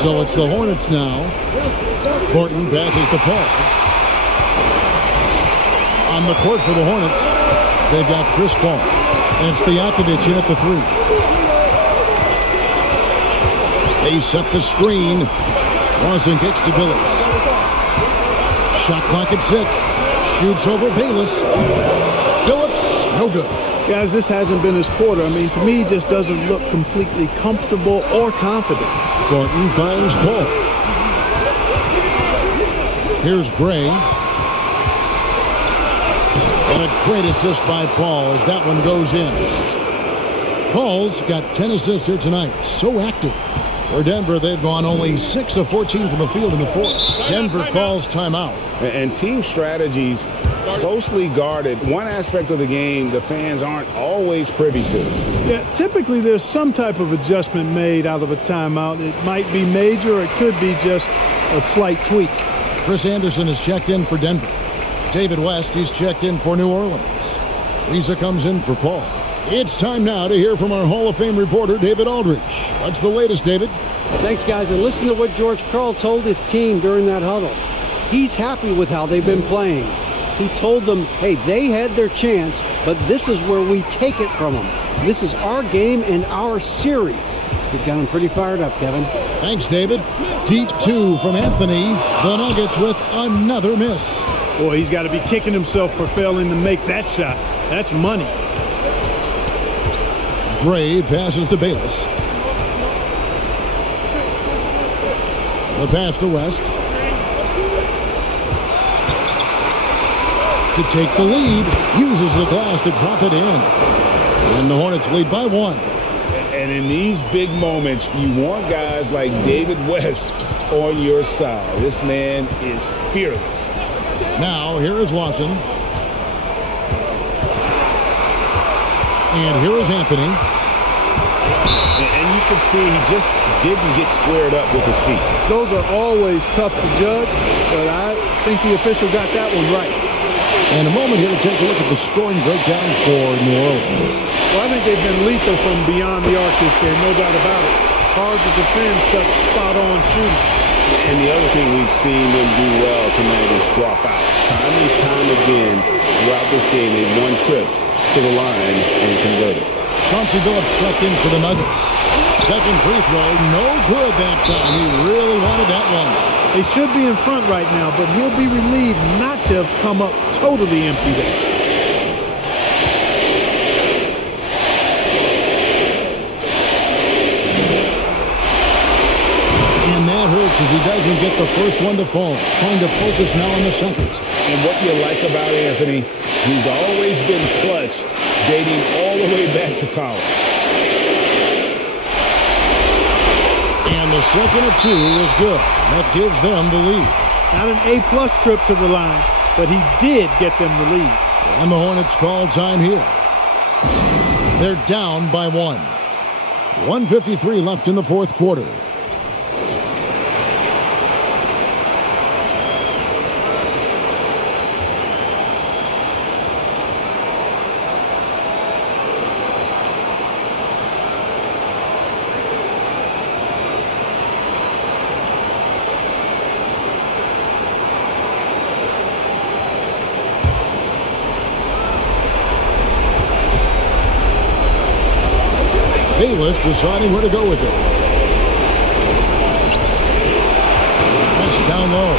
So it's the Hornets now. Thornton passes to Paul. On the court for the Hornets, they've got Chris Paul. And Stojakovic in at the 3. They set the screen. Lawson kicks to Billups. Shot clock at 6. Shoots over Bayless. Billups, no good. Guys, this hasn't been his quarter. I mean, to me, he just doesn't look completely comfortable or confident. Thornton finds Paul. Here's Gray. And a great assist by Paul as that one goes in. Paul's got 10 assists here tonight. So active. For Denver, they've gone only 6 of 14 from the field in the fourth. Denver calls timeout. And team strategies closely guarded. One aspect of the game the fans aren't always privy to. Yeah, typically there's some type of adjustment made out of a timeout. It might be major or it could be just a slight tweak. Chris Anderson is checked in for Denver. David West, he's checked in for New Orleans. Lisa comes in for Paul. It's time now to hear from our Hall of Fame reporter, David Aldridge. What's the latest, David? Thanks, guys. And listen to what George Karl told his team during that huddle. He's happy with how they've been playing. He told them, hey, they had their chance, but this is where we take it from them. This is our game and our series. He's got him pretty fired up, Kevin. Thanks, David. Deep 2 from Anthony. The Nuggets with another miss. Boy, he's got to be kicking himself for failing to make that shot. That's money. Gray passes to Bayless. The pass to West. To take the lead. Uses the glass to drop it in. And the Hornets lead by 1. And in these big moments, you want guys like David West on your side. This man is fearless. Now, here is Lawson. And here is Anthony. And you can see he just didn't get squared up with his feet. Those are always tough to judge, but I think the official got that one right. And a moment here to take a look at the scoring breakdown for New Orleans. Well, I think they've been lethal from beyond the arc this game, no doubt about it. Hard to defend such spot-on shooting. And the other thing we've seen them do well tonight is drop out. Time and time again throughout this game, they've won trips to the line and converted. Chauncey Billups checked in for the Nuggets. Second free throw, no good that time. He really wanted that one. They should be in front right now, but he'll be relieved not to have come up totally empty there. And that hurts as he doesn't get the first one to fall. Trying to focus now on the second. And what you like about Anthony, he's always been clutch, dating all the way back to college. And the second of 2 is good. That gives them the lead. Not an A-plus trip to the line, but he did get them the lead. And the Hornets call time here. They're down by 1. 1:53 left in the fourth quarter. Bayless deciding where to go with it. That's down low.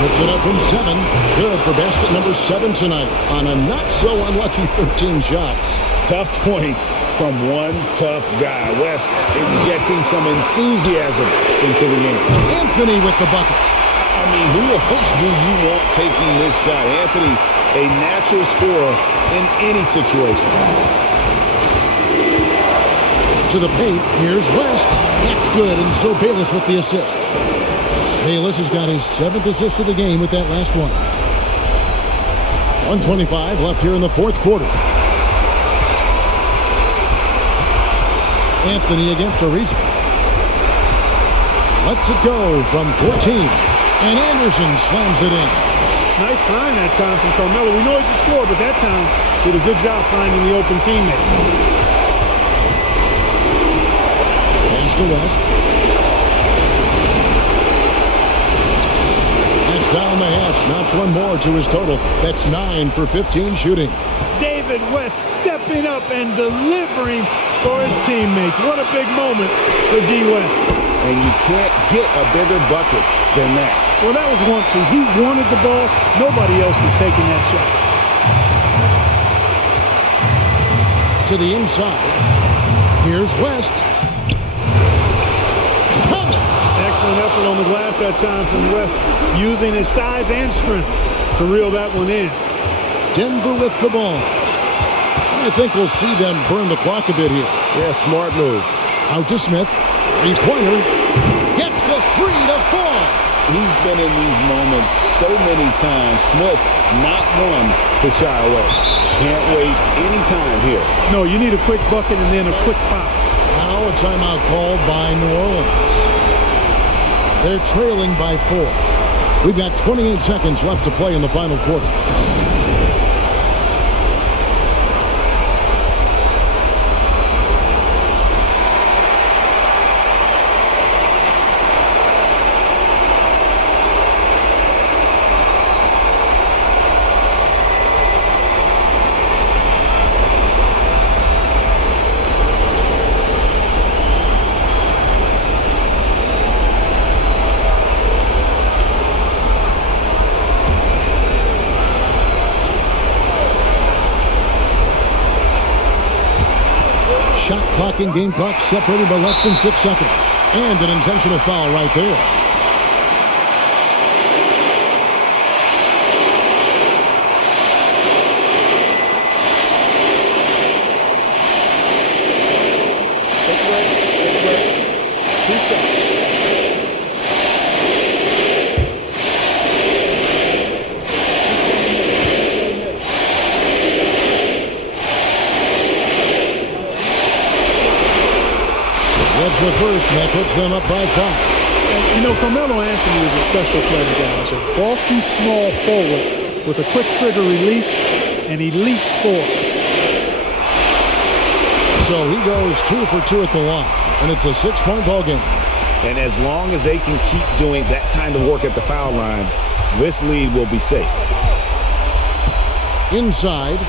Puts it up from 7. Good for basket number 7 tonight on a not-so-unlucky 13 shots. Tough points from one tough guy. West injecting some enthusiasm into the game. Anthony with the bucket. I mean, who else do you want taking this shot? Anthony, a natural scorer in any situation. To the paint, here's West. That's good, and so Bayless with the assist. Bayless has got his 7th assist of the game with that last one. 1:25 left here in the fourth quarter. Anthony against Ariza. Lets it go from 14. And Anderson slams it in. Nice find that time from Carmelo. We know he's a scorer, but that time did a good job finding the open teammate. To West. down the hatch, knocks one more to his total. That's 9 for 15 shooting. David West stepping up and delivering for his teammates. What a big moment for D. West. And you can't get a bigger bucket than that. Well, that was 1-2. He wanted the ball. Nobody else was taking that shot. To the inside. Here's West. Excellent effort on the glass that time from West, using his size and strength to reel that one in. Denver with the ball. I think we'll see them burn the clock a bit here. Yeah, smart move. Out to Smith. Three-pointer. Gets the 3 to fall. He's been in these moments so many times. Smith, not one to shy away. Can't waste any time here. No, you need a quick bucket and then a quick foul. Now a timeout called by New Orleans. They're trailing by 4. We've got 28 seconds left to play in the final quarter. Shot clock and game clock separated by less than 6 seconds. And an intentional foul right there. That's the first, and that puts them up by 5. And, you know, Carmelo Anthony is a special player, guys. A bulky, small forward with a quick trigger release and elite score. So he goes 2 for 2 at the line, and it's a 6-point ball game. And as long as they can keep doing that kind of work at the foul line, this lead will be safe. Inside,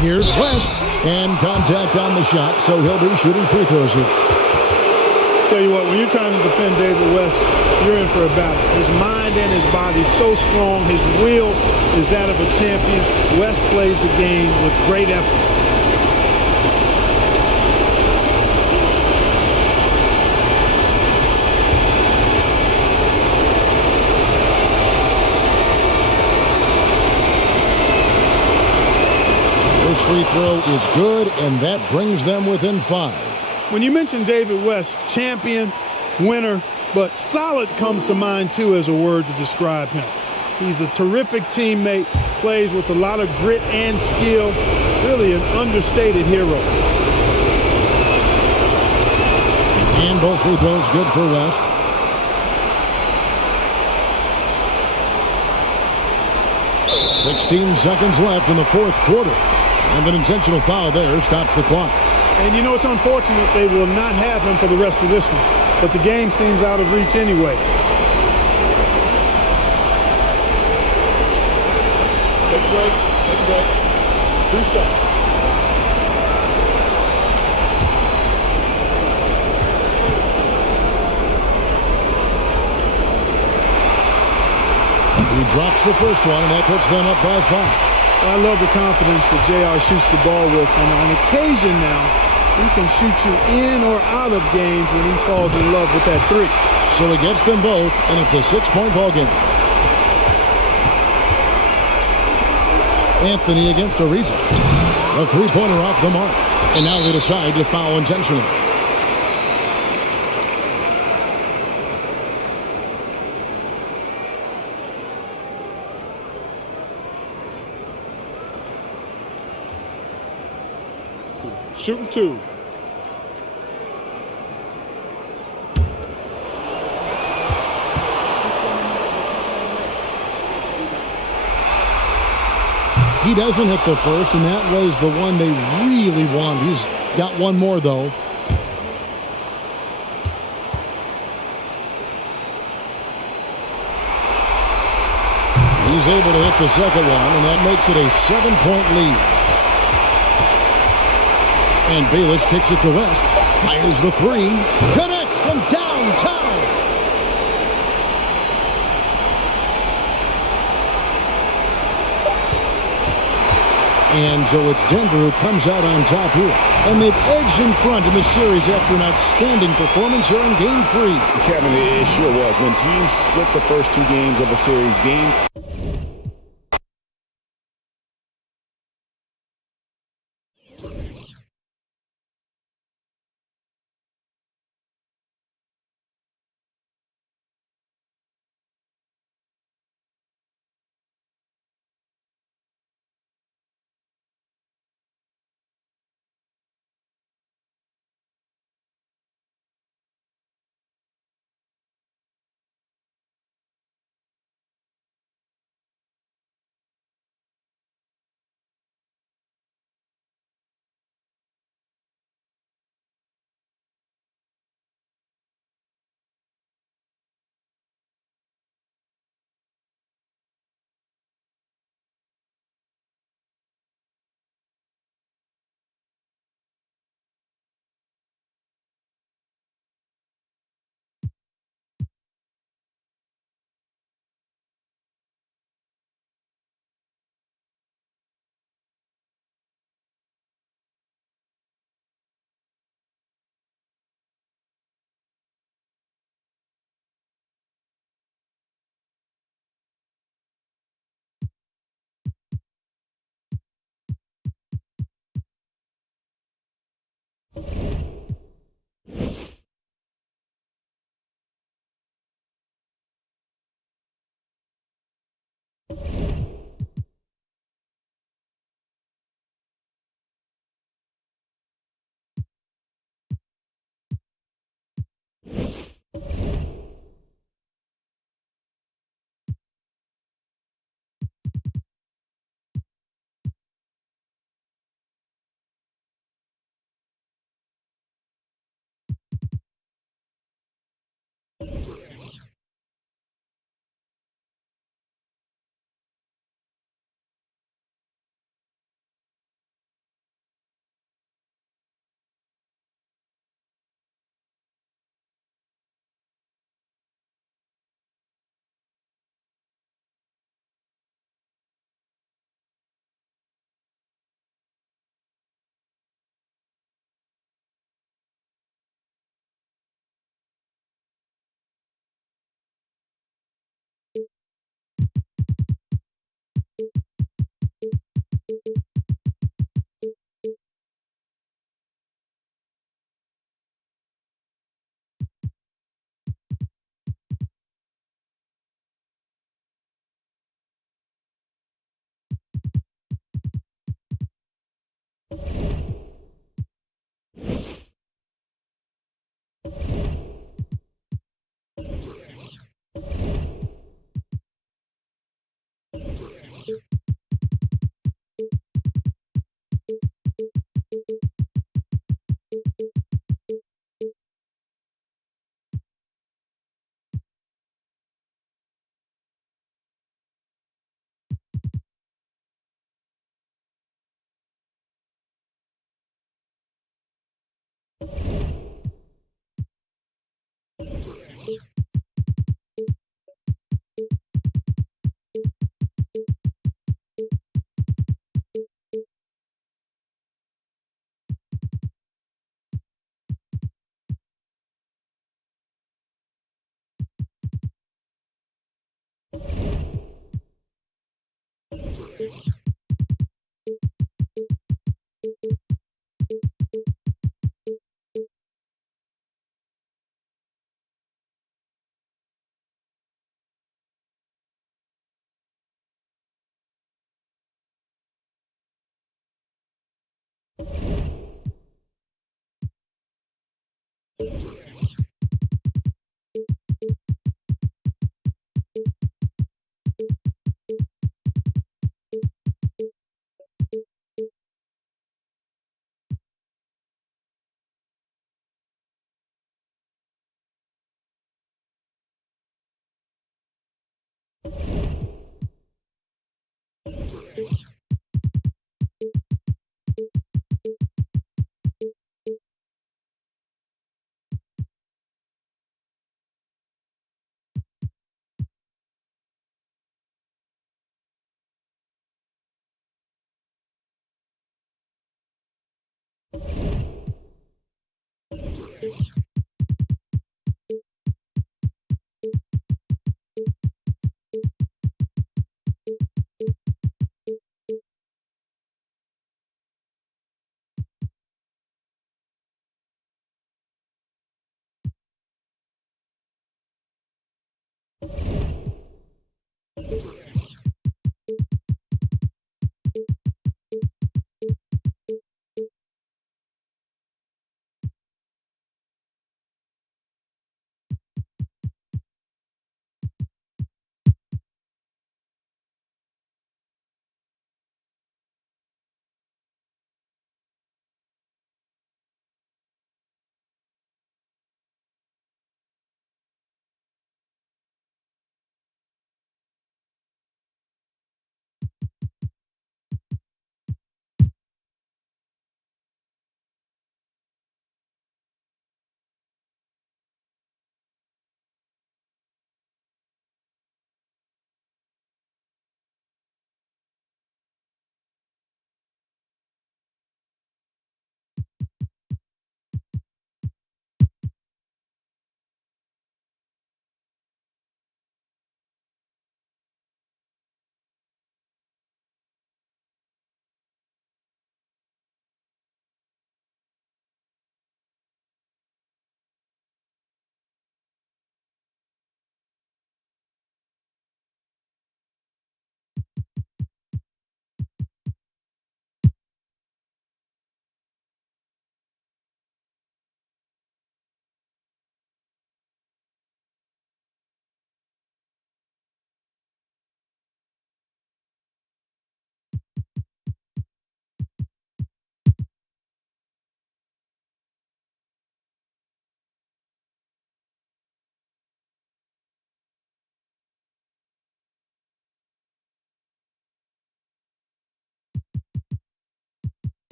here's West, and contact on the shot, so he'll be shooting free throws here. Tell you what, when you're trying to defend David West, you're in for a battle. His mind and his body so strong. His will is that of a champion. West plays the game with great effort. This free throw is good, and that brings them within 5. When you mention David West, champion, winner, but solid comes to mind too as a word to describe him. He's a terrific teammate, plays with a lot of grit and skill, really an understated hero. And both free throws good for West. "16 seconds left in the fourth quarter. And an intentional foul there stops the clock. And you know, it's unfortunate they will not have him for the rest of this one. But the game seems out of reach anyway. Take a break. Take a break. 2 seconds. He drops the first one, and that puts them up by 5. I love the confidence that JR shoots the ball with. And on occasion now, he can shoot you in or out of games when he falls in love with that 3. So he gets them both, and it's a 6-point ball game. Anthony against Ariza. A 3-pointer off the mark. And now they decide to foul intentionally. Shooting 2. He doesn't hit the first, and that was the one they really wanted. He's got one more, though. He's able to hit the second one, and that makes it a 7-point lead. And Bayless kicks it to West. Fires the three. Connects from downtown. And so it's Denver who comes out on top here. And they've edged in front in the series after an outstanding performance here in Game 3. Kevin, it sure was. When teams split the first two games of a series, game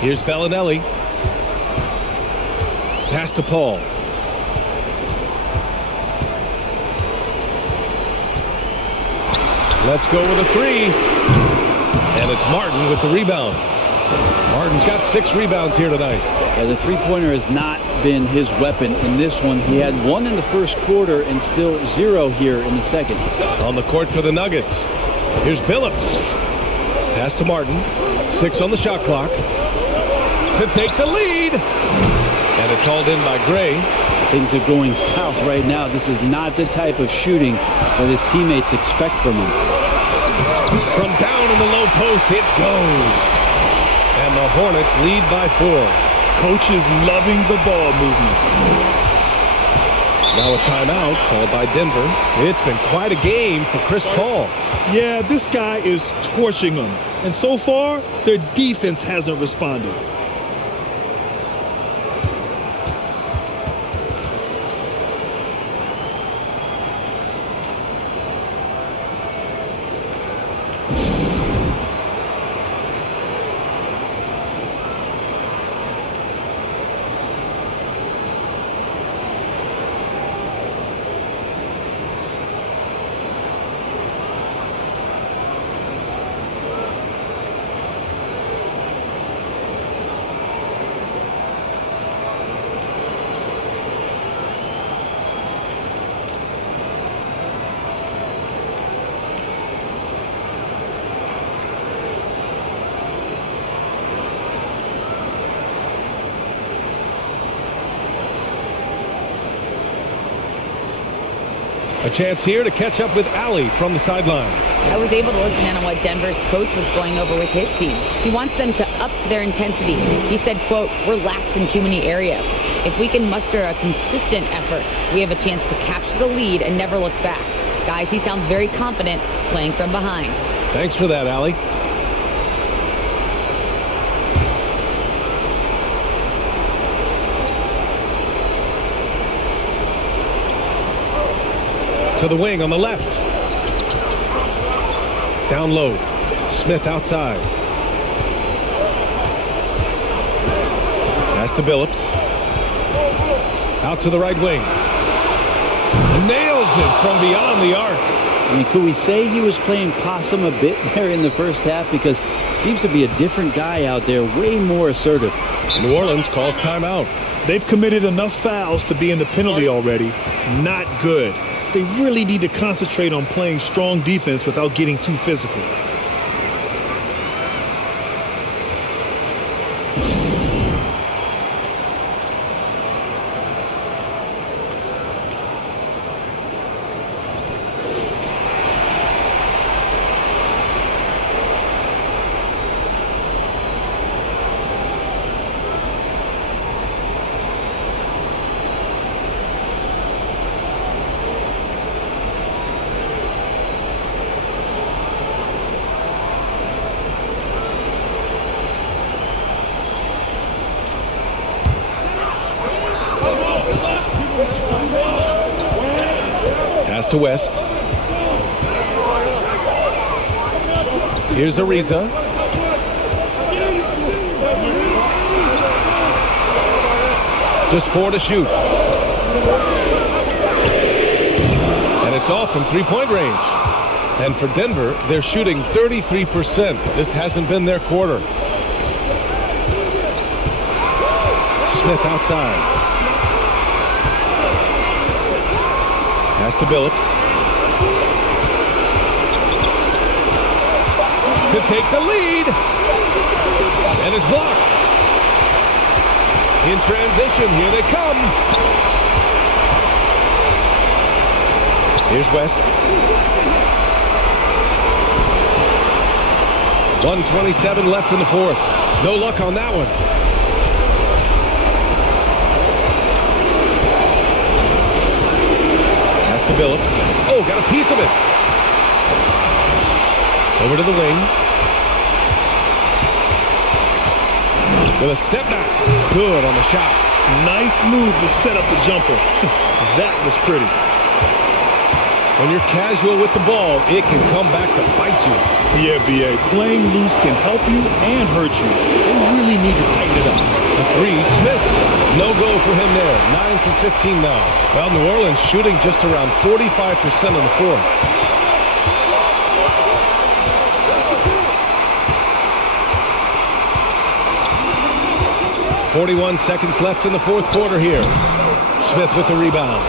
Here's Bellinelli. Pass to Paul. Let's go with a three. And it's Martin with the rebound. Martin's got 6 rebounds here tonight. Yeah, the three-pointer has not been his weapon in this one. He had 1 in the first quarter and still 0 here in the second. On the court for the Nuggets. Here's Billups. Pass to Martin. 6 on the shot clock. To take the lead. And it's hauled in by Gray. Things are going south right now. This is not the type of shooting that his teammates expect from him. From down in the low post, it goes. And the Hornets lead by 4. Coach is loving the ball movement. Now a timeout called by Denver. It's been quite a game for Chris Paul. Yeah, this guy is torching them. And so far, their defense hasn't responded. A chance here to catch up with Allie from the sideline. I was able to listen in on what Denver's coach was going over with his team. He wants them to up their intensity. He said, quote, "We're lax in too many areas. If we can muster a consistent effort, we have a chance to capture the lead and never look back." Guys, he sounds very confident playing from behind. Thanks for that, Allie. To the wing on the left. Down low. Smith outside. Pass to Billups. Out to the right wing. Nails it from beyond the arc. I mean, could we say he was playing possum a bit there in the first half? Because seems to be a different guy out there, way more assertive. New Orleans calls timeout. They've committed enough fouls to be in the penalty already. Not good. They really need to concentrate on playing strong defense without getting too physical. To West. Here's Ariza. Just 4 to shoot. And it's off from three-point range. And for Denver, they're shooting 33%. This hasn't been their quarter. Smith outside. Pass to Billups. To take the lead. And is blocked. In transition, here they come. Here's West. 1:27 left in the fourth. No luck on that one. Billups. Oh, got a piece of it. Over to the wing. With a step back. Good on the shot. Nice move to set up the jumper. That was pretty. When you're casual with the ball, it can come back to bite you. Yeah, B.A. Playing loose can help you and hurt you. They really need to tighten it up. The three, Smith. No go for him there. 9 for 15 now. Well, New Orleans shooting just around 45% in the fourth. .41 seconds left in the fourth quarter here. Smith with the rebound.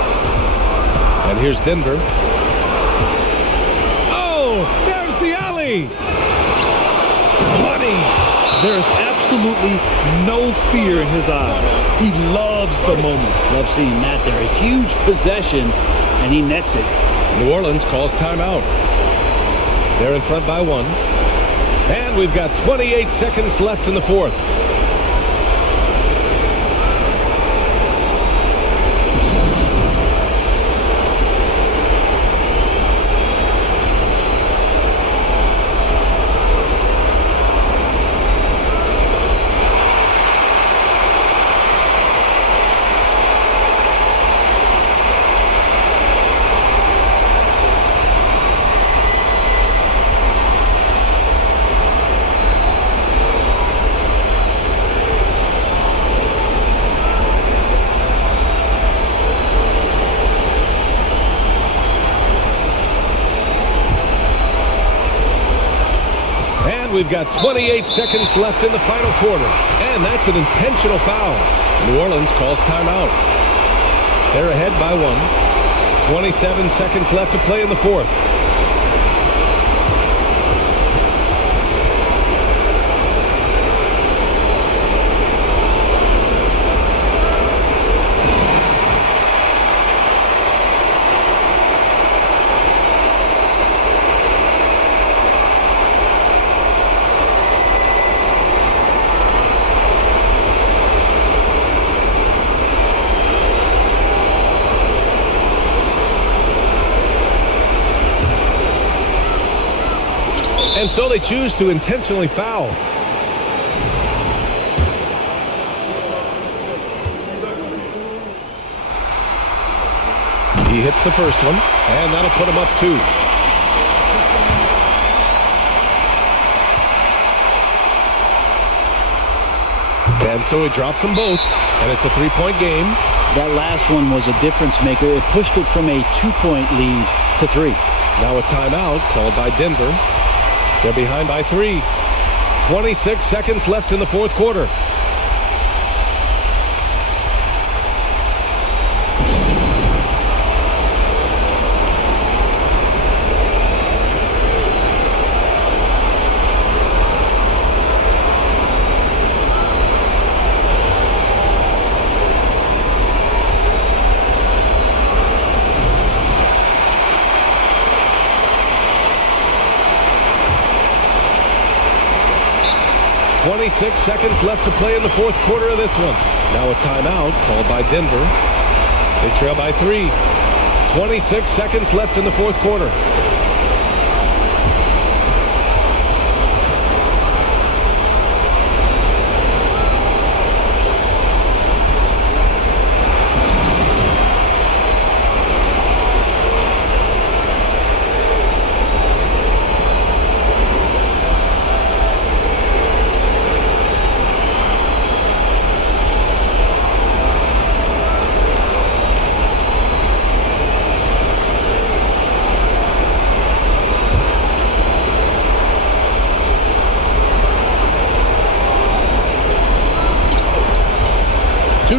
And here's Denver. Oh, there's the alley. 20. There's absolutely no fear in his eyes. He loves the moment. Love seeing that there. A huge possession, and he nets it. New Orleans calls timeout. They're in front by 1. And we've got 28 seconds left in the fourth. We've got 28 seconds left in the final quarter. And that's an intentional foul. New Orleans calls timeout. They're ahead by 1. 27 seconds left to play in the fourth. And so they choose to intentionally foul. He hits the first one, and that'll put him up 2. And so he drops them both, and it's a 3-point game. That last one was a difference maker. It pushed it from a 2-point lead to 3. Now a timeout called by Denver. They're behind by 3. 26 seconds left in the fourth quarter. Seconds left to play in the fourth quarter of this one. Now a timeout called by Denver. They trail by 3. 26 seconds left in the fourth quarter.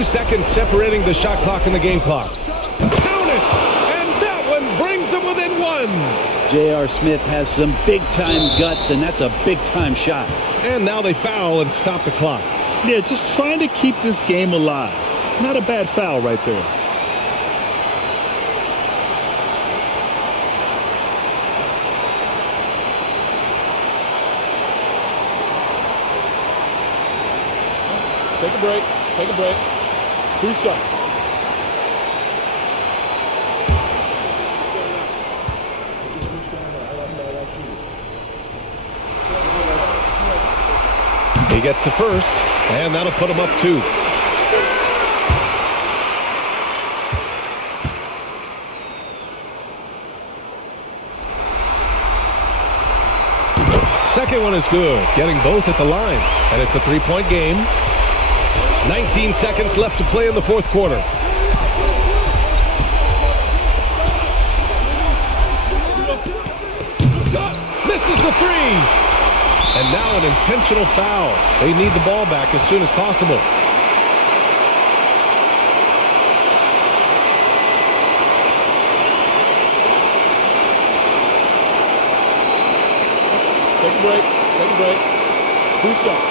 Seconds separating the shot clock and the game clock. Count it! And that one brings them within 1. J.R. Smith has some big-time guts, and that's a big-time shot. And now they foul and stop the clock. Yeah, just trying to keep this game alive. Not a bad foul right there. Take a break. Take a break. 2 seconds. He gets the first, and that'll put him up 2. Second one is good, getting both at the line, and it's a 3-point game. 19 seconds left to play in the fourth quarter. Misses the 3. And now an intentional foul. They need the ball back as soon as possible. Take a break. Take a break. 2 seconds.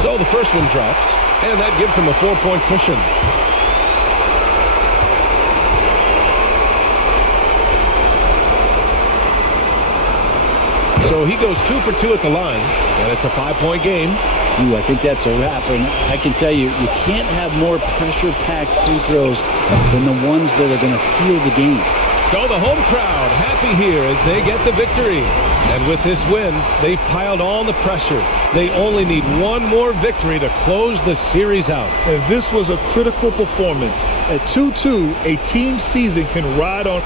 So the first one drops, and that gives him a 4-point cushion. So he goes 2 for 2 at the line, and it's a 5-point game. Ooh, I think that's a wrap. And I can tell you, you can't have more pressure-packed free throws than the ones that are going to seal the game. So the home crowd happy here as they get the victory. And with this win, they've piled on the pressure. They only need one more victory to close the series out. And this was a critical performance. At 2-2, a team season can ride on.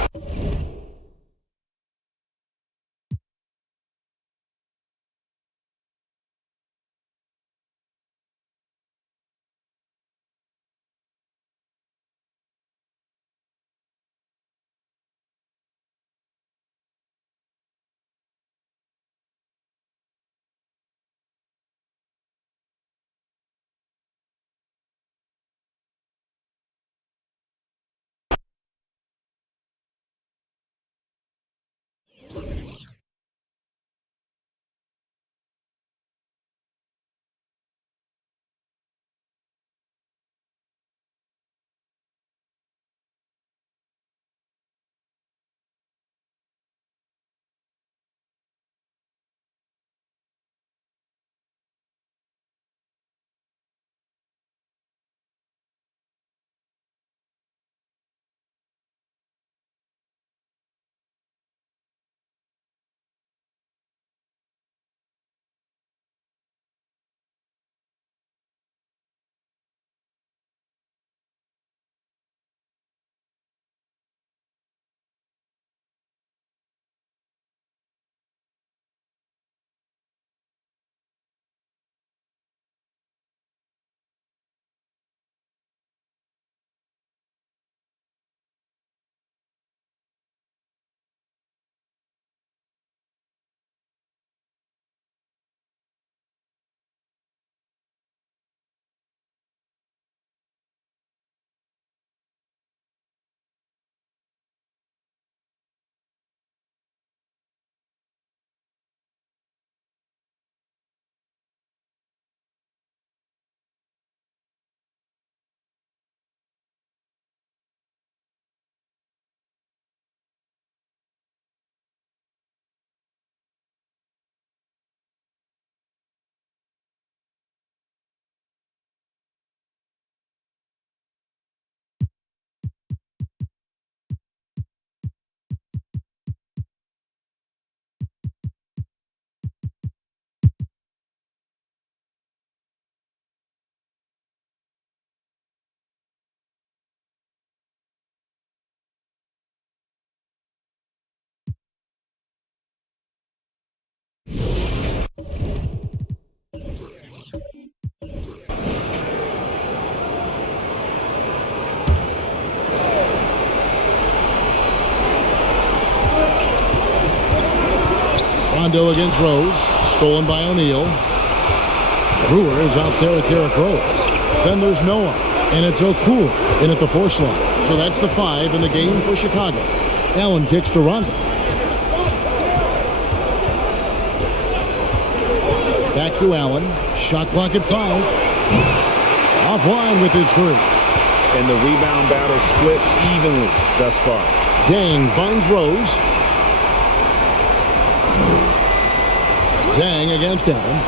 Rondo against Rose. Stolen by O'Neal. Brewer is out there at Derrick Rose. Then there's Noah. And it's Okur in at the 4 slot. So that's the 5 in the game for Chicago. Allen kicks to Rondo. Back to Allen. Shot clock at 5. Offline with his 3. And the rebound battle split evenly thus far. Dang finds Rose. Dang against Allen.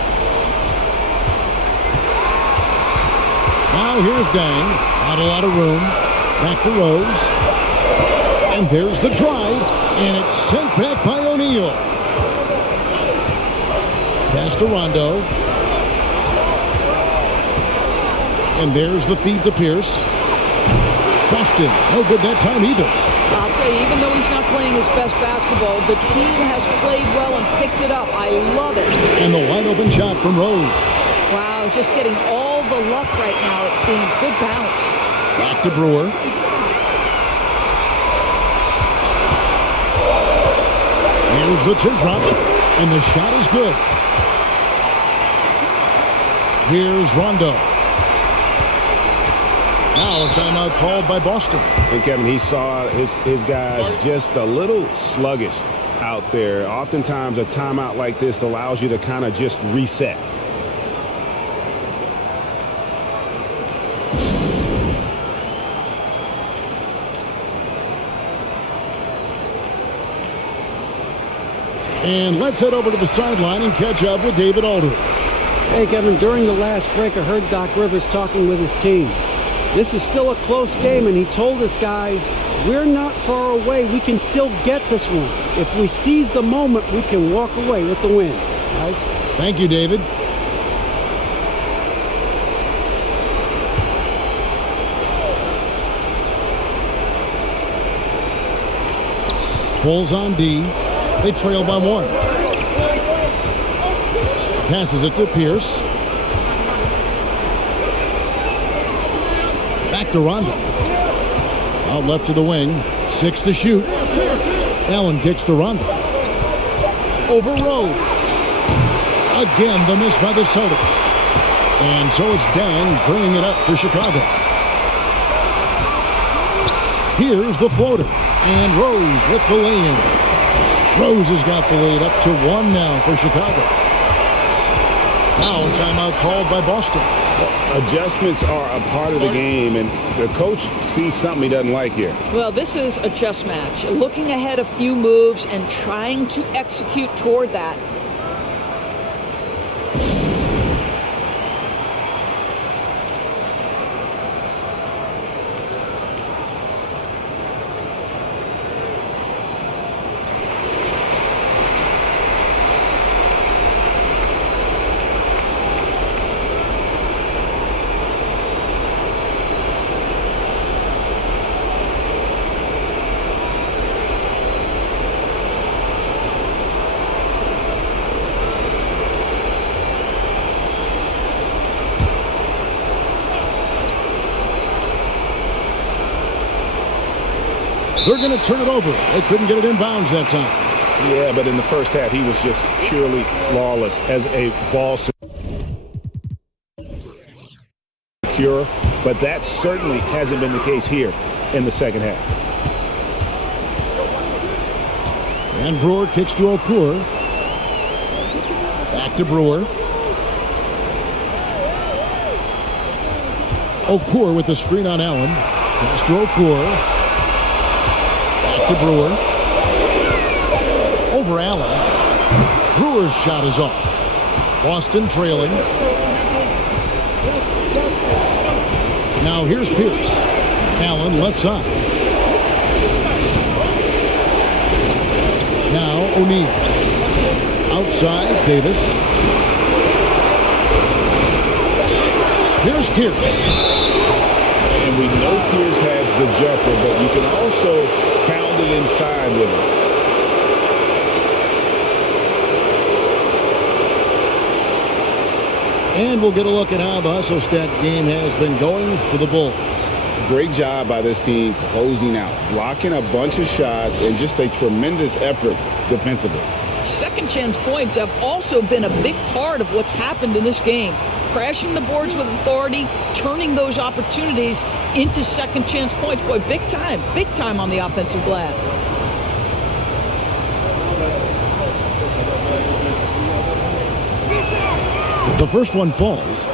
Now here's Dang. Not a lot of room. Back to Rose. And there's the drive. And it's sent back by O'Neal. Pass to Rondo. And there's the feed to Pierce. Boston, no good that time either. I'll tell you, even though he's not playing his best basketball, the team has played well and picked it up. I love it. And the wide open shot from Rose. Wow, just getting all the luck right now, it seems. Good bounce. Back to Brewer. Here's the teardrop. And the shot is good. Here's Rondo. Now a timeout called by Boston. And Kevin, he saw his guys just a little sluggish out there. Oftentimes a timeout like this allows you to kind of just reset. And let's head over to the sideline and catch up with David Aldridge. Hey, Kevin, during the last break, I heard Doc Rivers talking with his team. This is still a close game, and he told his guys, we're not far away. We can still get this one. If we seize the moment, we can walk away with the win. Guys? Thank you, David. Bulls on D. They trail by 1. Passes it to Pierce. Back to Rondo. Out left to the wing. 6 to shoot. Allen kicks to Rondo. Over Rose. Again, the miss by the Celtics. And so it's Dang bringing it up for Chicago. Here's the floater. And Rose with the lay-in. Rose has got the lead up to 1 now for Chicago. Now a timeout called by Boston. Adjustments are a part of the game, and the coach sees something he doesn't like here. Well, this is a chess match. Looking ahead a few moves and trying to execute toward that. They're going to turn it over. They couldn't get it in bounds that time. Yeah, but in the first half, he was just purely flawless as a ball secure. But that certainly hasn't been the case here in the second half. And Brewer kicks to Okur. Back to Brewer. Okur with the screen on Allen. Pass to Okur. To Brewer. Over Allen. Brewer's shot is off. Boston trailing. Now here's Pierce. Allen left side. Now O'Neal. Outside Davis. Here's Pierce. And we know Pierce has the jumper, but you can also pound it inside with him. And we'll get a look at how the hustle stat game has been going for the Bulls. Great job by this team closing out, blocking a bunch of shots, and just a tremendous effort defensively. Second chance points have also been a big part of what's happened in this game. Crashing the boards with authority, turning those opportunities into second chance points. Boy, big time on the offensive glass. The first one falls.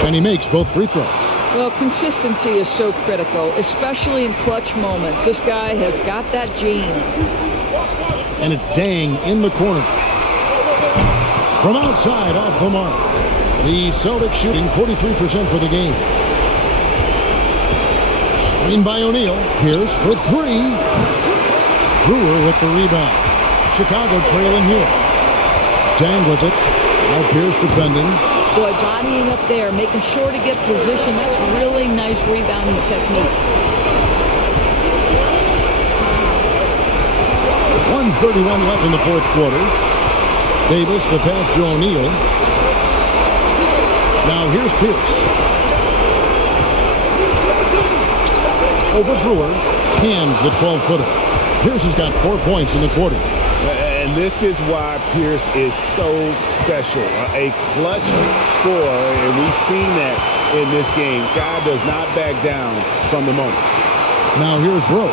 And he makes both free throws. Well, consistency is so critical, especially in clutch moments. This guy has got that gene. And it's Dang in the corner. From outside, off the mark. The Celtics shooting 43% for the game. Screen by O'Neal. Pierce for three. Brewer with the rebound. Chicago trailing here. Dang with it. Now Pierce defending. Boy, bodying up there, making sure to get position. That's really nice rebounding technique. 1:31 left in the fourth quarter. Davis, the pass to O'Neal. Now here's Pierce. Over Brewer. Cans the 12-footer. Pierce has got 4 points in the quarter. And this is why Pierce is so special. A clutch scorer, and we've seen that in this game. Guy does not back down from the moment. Now here's Rose.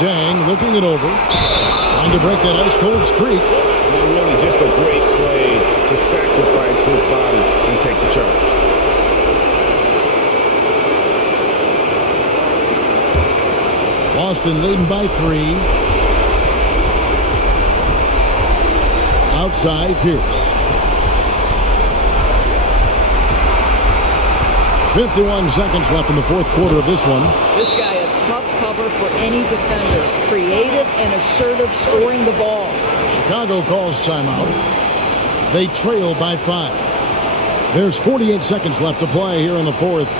Dang looking it over. Trying to break that ice-cold streak. Really just a great play to sacrifice his body and take the charge. Boston leading by 3. Outside, Pierce. 51 seconds left in the fourth quarter of this one. This guy a tough cover for any defender. Creative and assertive scoring the ball. Chicago calls timeout. They trail by 5. There's 48 seconds left to play here in the fourth.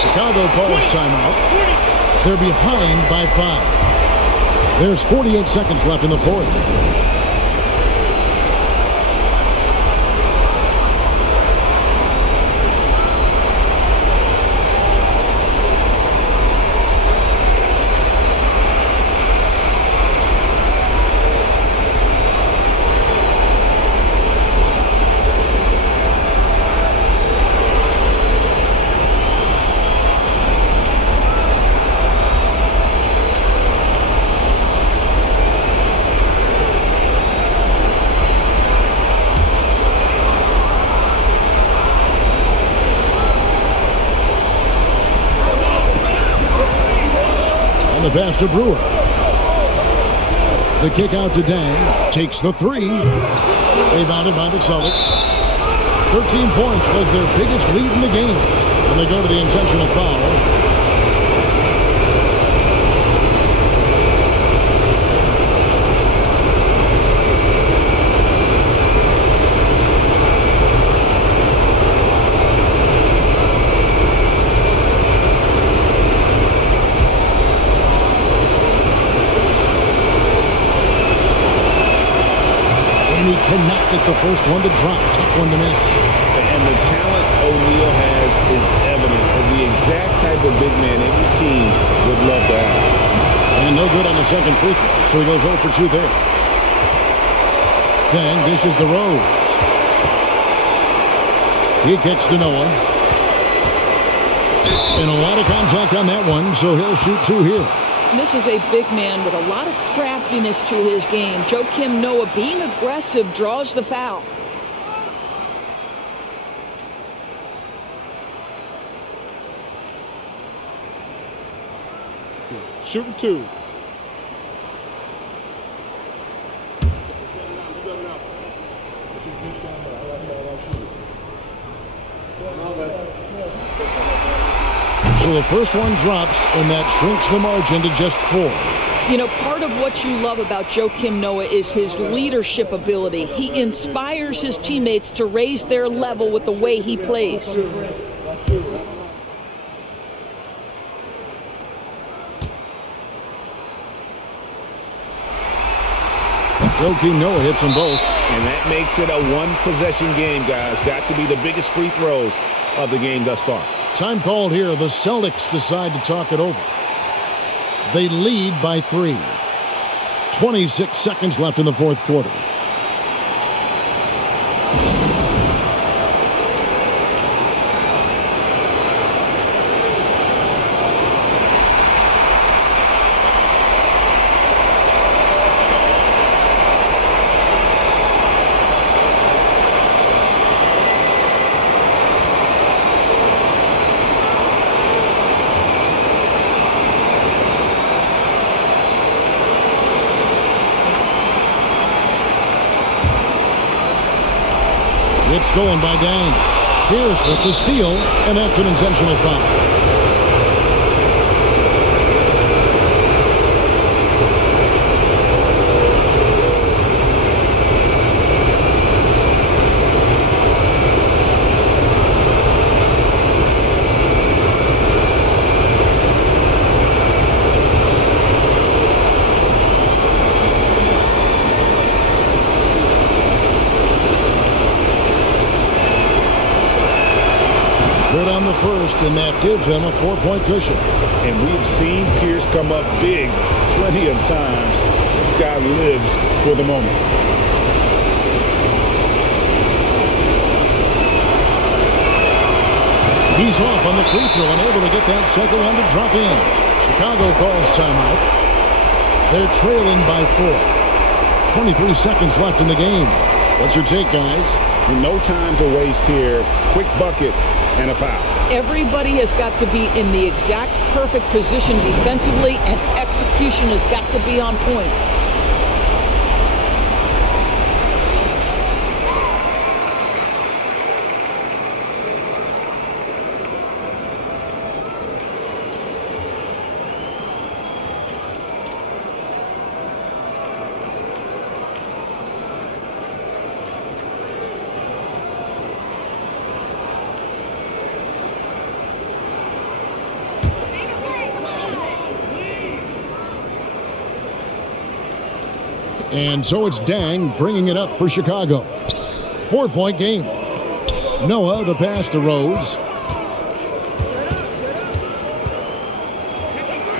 Chicago calls timeout. They're behind by 5. There's 48 seconds left in the fourth. The pass to Brewer. The kick out to Dang. Takes the 3. Rebounded by the Celtics. 13 points was their biggest lead in the game when they go to the intentional foul. Cannot get the first one to drop. Tough one to miss. And the talent O'Neal has is evident of the exact type of big man any team would love to have. And no good on the second free throw, so he goes 0 for 2 there. Dang dishes the Rose. He kicks to Noah. And a lot of contact on that one, so he'll shoot 2 here. This is a big man with a lot of craftiness to his game. Joakim Noah, being aggressive, draws the foul. Shooting 2. So the first one drops, and that shrinks the margin to just 4. You know, part of what you love about Joakim Noah is his leadership ability. He inspires his teammates to raise their level with the way he plays. Joakim Noah hits them both. And that makes it a one-possession game, guys. Got to be the biggest free throws of the game thus far. Time called here. The Celtics decide to talk it over. They lead by 3. 26 seconds left in the fourth quarter. It's stolen by Dang. Pierce with the steal, and that's an intentional foul. Good on the first, and that gives them a 4-point cushion. And we've seen Pierce come up big plenty of times. This guy lives for the moment. He's off on the free throw and able to get that second one to drop in. Chicago calls timeout. They're trailing by 4. 23 seconds left in the game. What's your take, guys? No time to waste here. Quick bucket and a foul. Everybody has got to be in the exact perfect position defensively, and execution has got to be on point. And so it's Dang bringing it up for Chicago. 4-point game. Noah, the pass to Rhodes.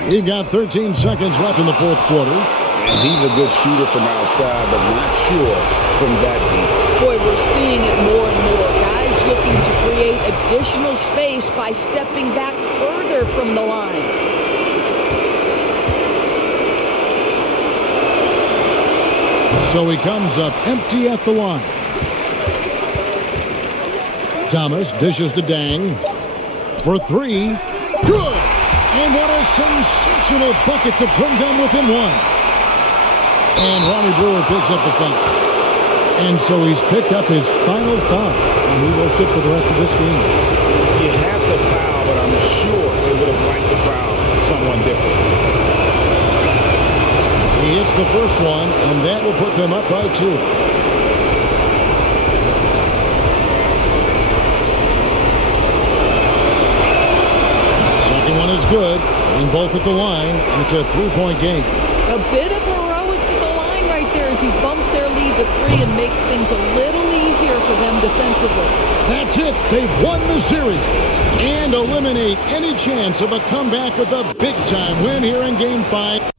We've got 13 seconds left in the fourth quarter. And he's a good shooter from outside, but not sure from that deep. Boy, we're seeing it more and more. Guys looking to create additional space by stepping back further from the line. So he comes up empty at the line. Thomas dishes to Dang for 3. Good! And what a sensational bucket to bring them within 1. And Ronnie Brewer picks up the foul. And so he's picked up his final foul. And he will sit for the rest of this game. You have to foul, but I'm sure they would have liked to foul someone different. He hits the first one, and that will put them up by 2. Second one is good, and both at the line. It's a 3-point game. A bit of heroics at the line right there as he bumps their lead to 3 and makes things a little easier for them defensively. That's it. They've won the series and eliminate any chance of a comeback with a big-time win here in Game 5.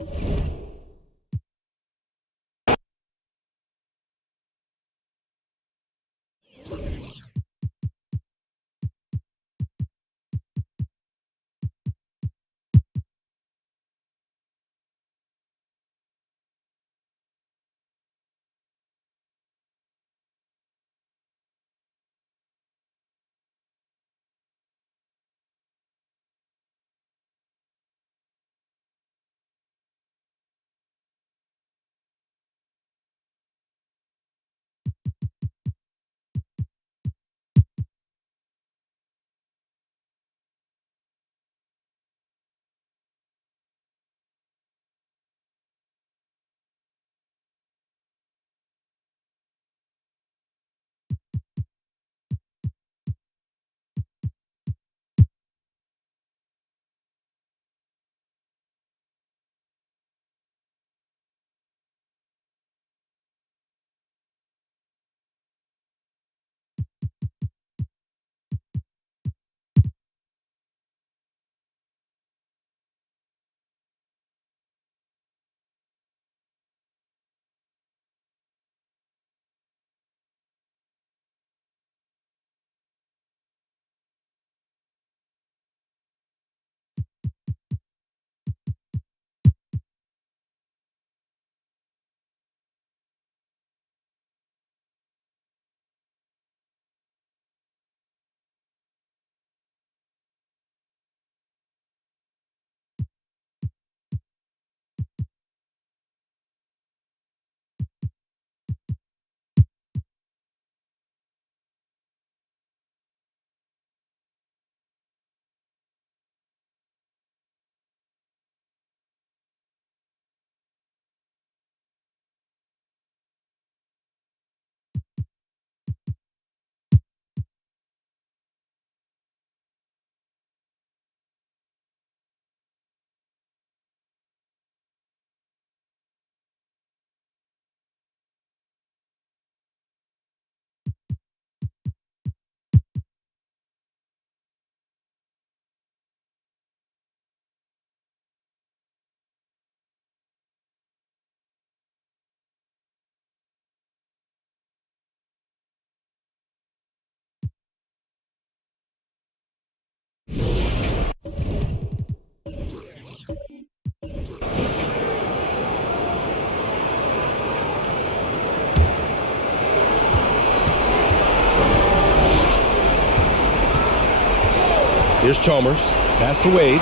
Here's Chalmers. Pass to Wade.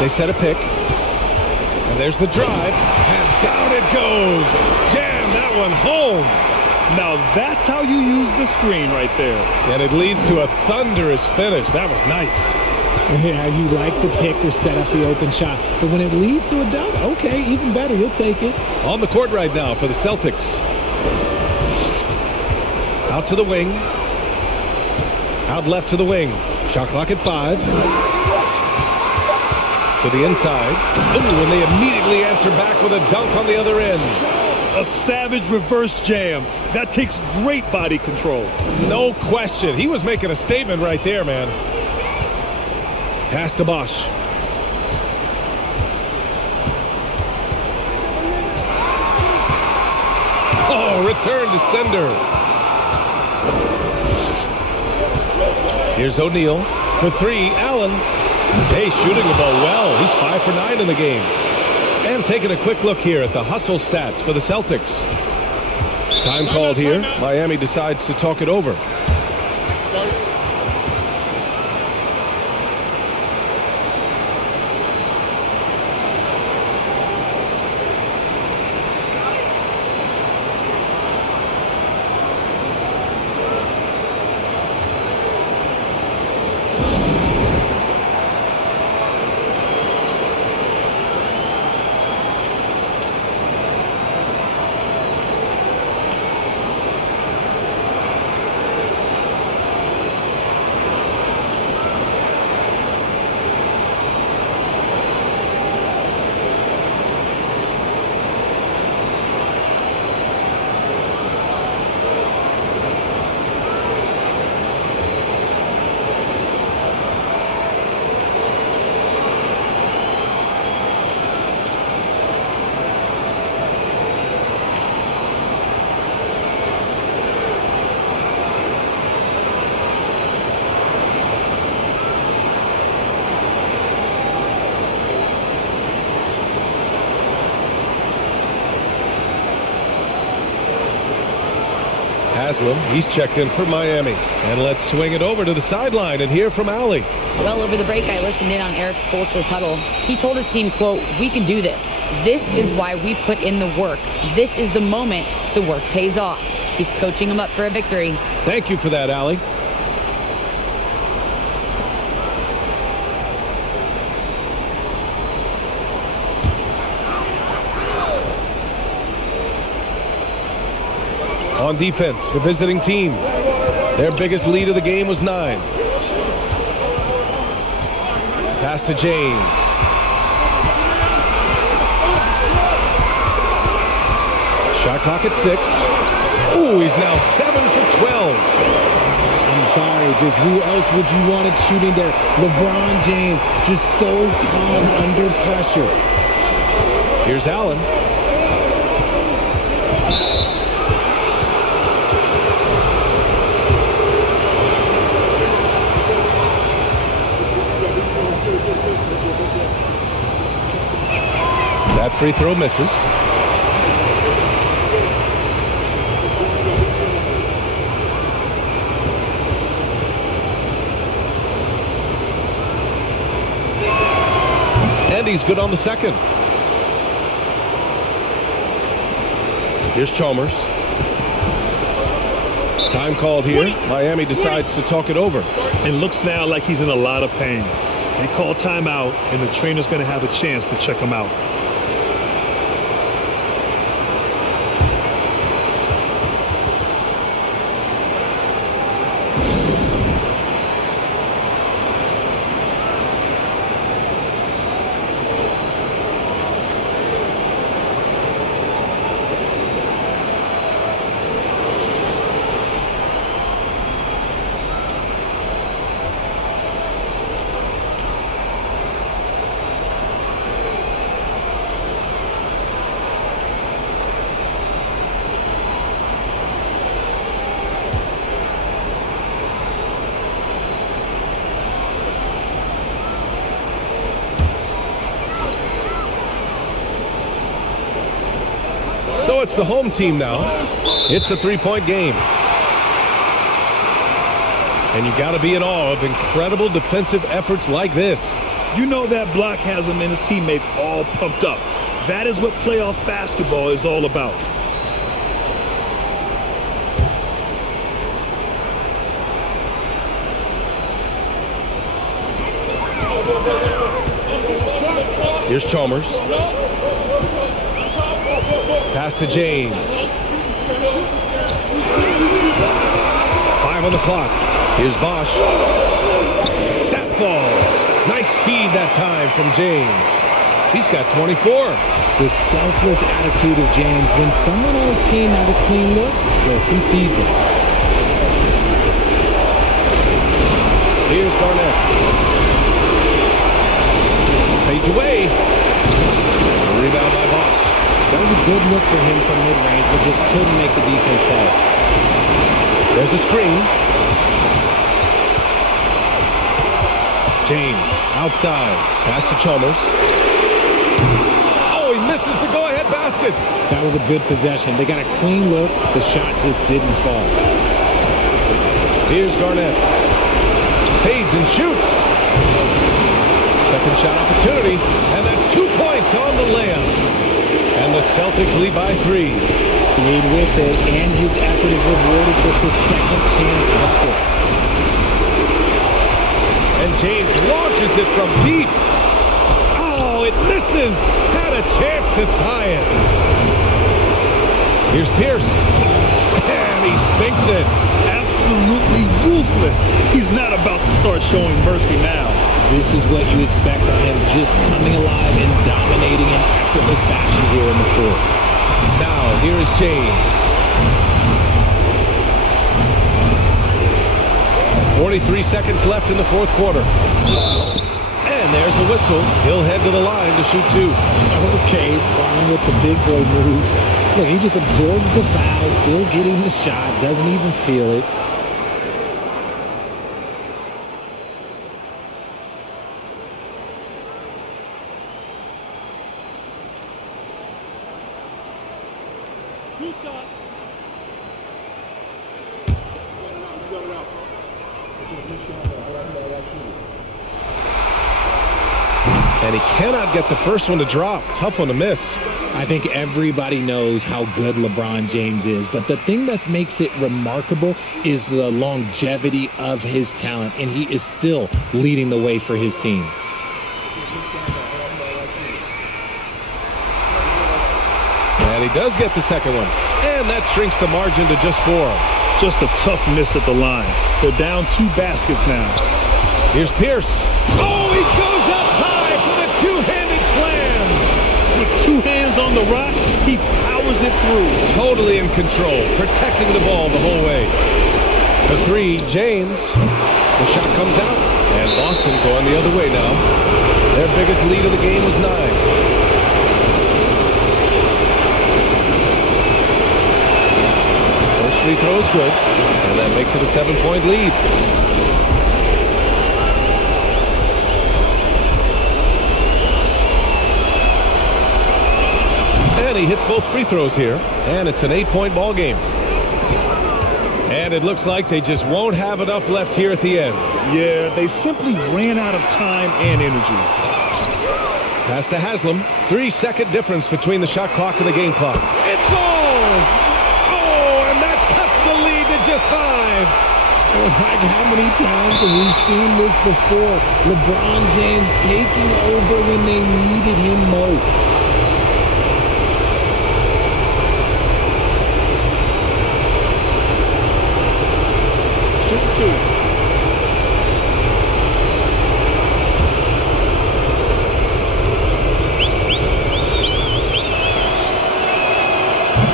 They set a pick. And there's the drive. And down it goes. Jam that one home. Now that's how you use the screen right there. And it leads to a thunderous finish. That was nice. Yeah, you like the pick to set up the open shot. But when it leads to a dunk, okay, even better. You'll take it. On the court right now for the Celtics. Out to the wing. Out left to the wing. Shot clock at 5. To the inside. Ooh, and they immediately answer back with a dunk on the other end. A savage reverse jam. That takes great body control. No question. He was making a statement right there, man. Pass to Bosch. Oh, return to sender. Here's O'Neal for 3. Allen. Hey, shooting the ball well. He's 5 for 9 in the game. And taking a quick look here at the hustle stats for the Celtics. Time called here. Miami decides to talk it over. Haslam, he's checked in for Miami. And let's swing it over to the sideline and hear from Allie. Well, over the break, I listened in on Eric Spoelstra's huddle. He told his team, quote, "We can do this. This is why we put in the work. This is the moment the work pays off." He's coaching them up for a victory. Thank you for that, Allie. On defense, the visiting team. Their biggest lead of the game was 9. Pass to James. Shot clock at 6. Ooh, he's now 7 for 12. I'm sorry, just who else would you want it shooting there? LeBron James, just so calm under pressure. Here's Allen. That free throw misses. And he's good on the second. Here's Chalmers. Time called here. Miami decides to talk it over. It looks now like he's in a lot of pain. They call timeout, and the trainer's going to have a chance to check him out. So it's the home team now. It's a 3-point game. And you got to be in awe of incredible defensive efforts like this. You know that block has him and his teammates all pumped up. That is what playoff basketball is all about. Here's Chalmers. Pass to James. 5 on the clock. Here's Bosch. That falls. Nice feed that time from James. He's got 24. The selfless attitude of James. When someone on his team has a clean look, well, he feeds it. Here's Garnett. Fades away. Rebound by Bosch. That was a good look for him from mid-range, but just couldn't make the defense pay. There's a screen. James outside. Pass to Chalmers. Oh, he misses the go-ahead basket. That was a good possession. They got a clean look. The shot just didn't fall. Here's Garnett. Fades and shoots. Second shot opportunity, and that's 2 points on the layup. And the Celtics lead by 3. Stayed with it, and his effort is rewarded with the second chance bucket. And James launches it from deep. Oh, it misses. Had a chance to tie it. Here's Pierce. And he sinks it. Absolutely ruthless. He's not about to start showing mercy now. This is what you expect from him, just coming alive and dominating in effortless fashion here in the fourth. Now, here is James. 43 seconds left in the fourth quarter. And there's a whistle. He'll head to the line to shoot 2. Okay, Bron with the big boy move. Look, he just absorbs the foul, still getting the shot, doesn't even feel it. And he cannot get the first one to drop. Tough one to miss. I think everybody knows how good LeBron James is, but the thing that makes it remarkable is the longevity of his talent, and he is still leading the way for his team. And he does get the second one. And that shrinks the margin to just 4. Just a tough miss at the line. They're down 2 baskets now. Here's Pierce. Oh, he goes up high for the two-handed slam. With 2 hands on the rock, he powers it through. Totally in control, protecting the ball the whole way. The 3, James. The shot comes out. And Boston going the other way now. Their biggest lead of the game was 9. Free throw is good, and that makes it a 7-point lead. And he hits both free throws here, and it's an 8-point ball game. And it looks like they just won't have enough left here at the end. Yeah, they simply ran out of time and energy. Pass to Haslam. 3-second difference between the shot clock and the game clock. It falls! Just 5. Like, how many times have we seen this before? LeBron James taking over when they needed him most. Shoot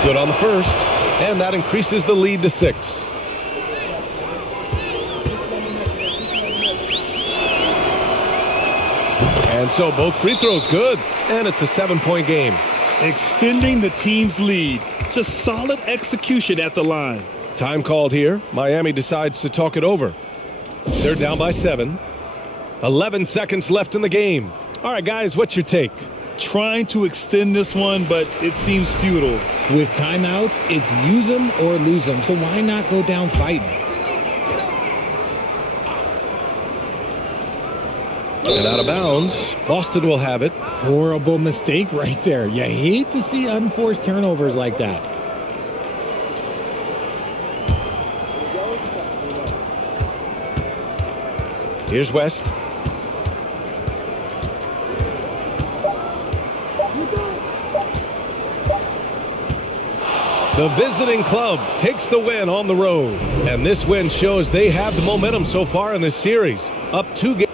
2. Good on the first. And that increases the lead to 6. And so both free throws good. And it's a 7-point game. Extending the team's lead. Just solid execution at the line. Time called here. Miami decides to talk it over. They're down by 7. 11 seconds left in the game. All right, guys, what's your take? Trying to extend this one, but it seems futile. With timeouts, it's use them or lose them, so why not go down fighting? And out of bounds. Boston will have it. Horrible mistake right there. You hate to see unforced turnovers like that. Here's West. The visiting club takes the win on the road. And this win shows they have the momentum so far in this series. Up 2 games.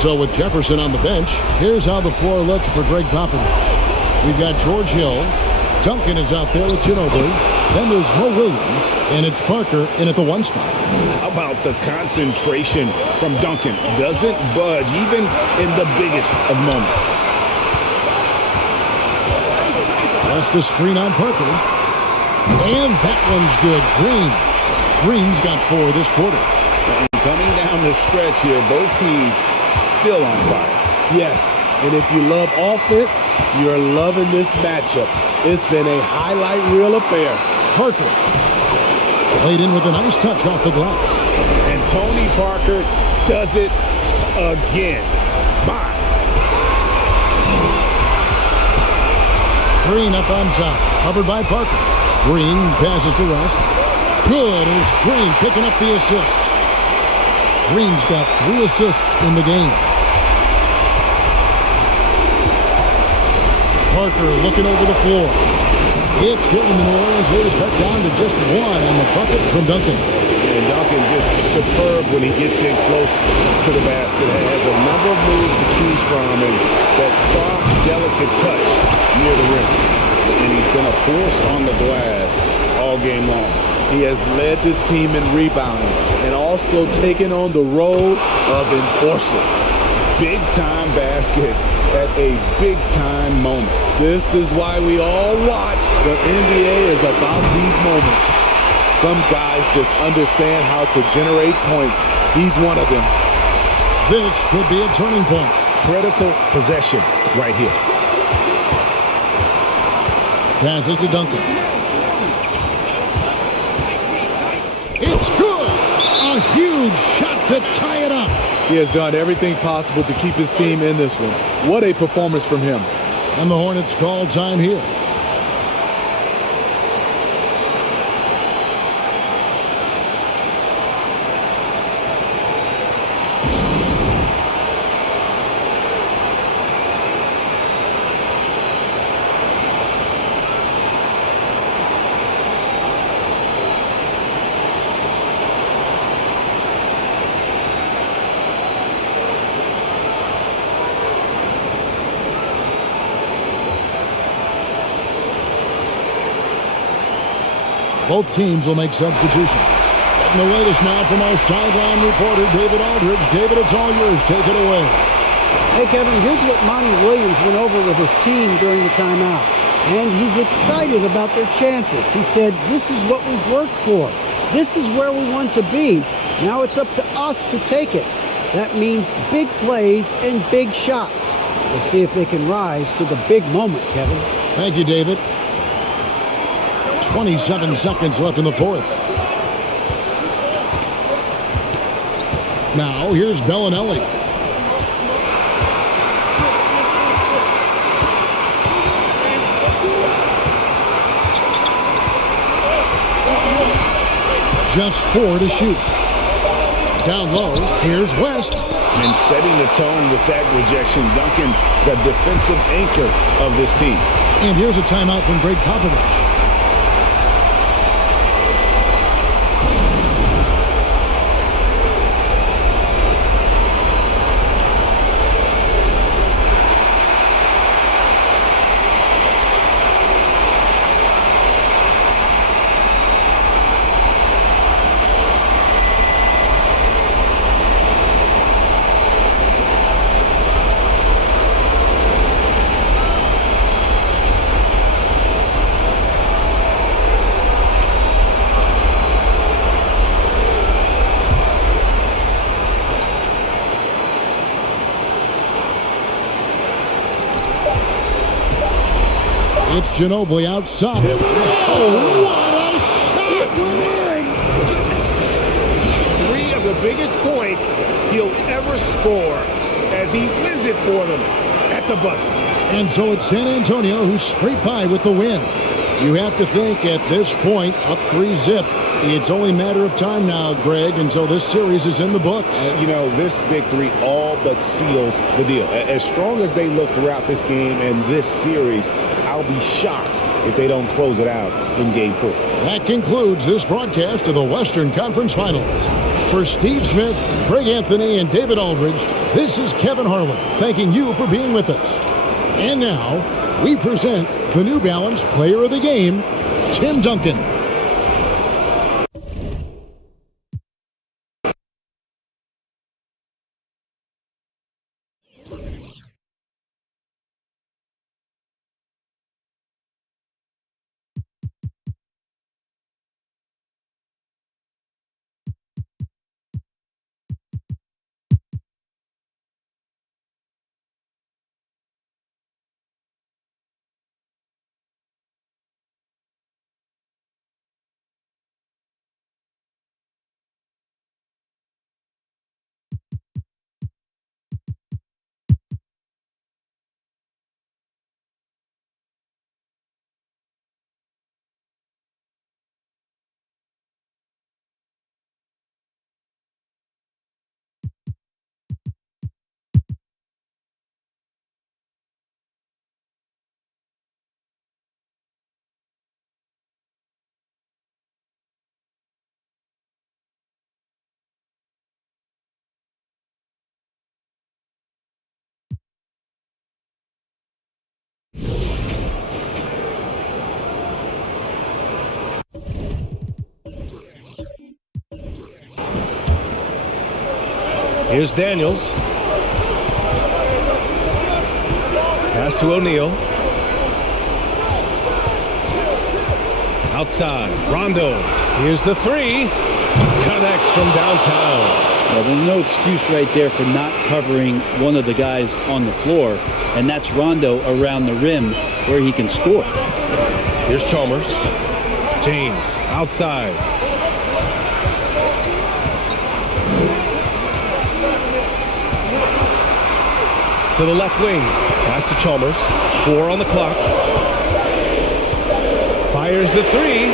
So with Jefferson on the bench, here's how the floor looks for Greg Popovich. We've got George Hill. Duncan is out there with Ginobili. Then there's Mo Williams, and it's Parker in at the 1 spot. How about the concentration from Duncan? Doesn't budge, even in the biggest of moments. Just a screen on Parker. And that one's good. Green's got 4 this quarter. And coming down the stretch here, both teams still on fire. Yes, and if you love offense, you're loving this matchup. It's been a highlight reel affair. Parker played in with a nice touch off the glass. And Tony Parker does it again. My. Green up on top, covered by Parker. Green passes to West. Good as Green picking up the assist. Green's got 3 assists in the game. Parker looking over the floor. It's good, and the New Orleans Raiders cut down to just 1 on the bucket from Duncan. And Duncan just superb when he gets in close to the basket. Has a number of moves to choose from, and that soft, delicate touch near the rim. And he's been a force on the glass all game long. He has led this team in rebounding and also taken on the role of enforcer. Big-time basket at a big-time moment. This is why we all watch. The NBA is about these moments. Some guys just understand how to generate points. He's one of them. This could be a turning point. Critical possession right here. Passes to Duncan. It's good! A huge shot to tie it up. He has done everything possible to keep his team in this one. What a performance from him. And the Hornets call time here. Both teams will make substitutions. Getting the latest now from our sideline reporter, David Aldridge. David, it's all yours. Take it away. Hey, Kevin, here's what Monty Williams went over with his team during the timeout. And he's excited about their chances. He said, this is what we've worked for. This is where we want to be. Now it's up to us to take it. That means big plays and big shots. We'll see if they can rise to the big moment, Kevin. Thank you, David. 27 seconds left in the fourth. Now here's Bellinelli. Just 4 to shoot. Down low, here's West. And setting the tone with that rejection, Duncan, the defensive anchor of this team. And here's a timeout from Greg Popovich. It's Ginobili outside. Oh, what a shot! 3 of the biggest points he'll ever score as he wins it for them at the buzzer. And so it's San Antonio who scraped by with the win. You have to think at this point, up 3-zip, it's only a matter of time now, Greg, until this series is in the books. You know, this victory all but seals the deal. As strong as they look throughout this game and this series, I'll be shocked if they don't close it out in Game 4. That concludes this broadcast of the Western Conference Finals. For Steve Smith, Greg Anthony, and David Aldridge, this is Kevin Harlan thanking you for being with us. And now, we present the New Balance Player of the Game, Tim Duncan. Here's Daniels. Pass to O'Neal. Outside, Rondo. Here's the 3. Connects from downtown. Well, there's no excuse right there for not covering one of the guys on the floor, and that's Rondo around the rim where he can score. Here's Chalmers. James, outside. To the left wing. Pass to Chalmers. 4 on the clock. Fires the 3.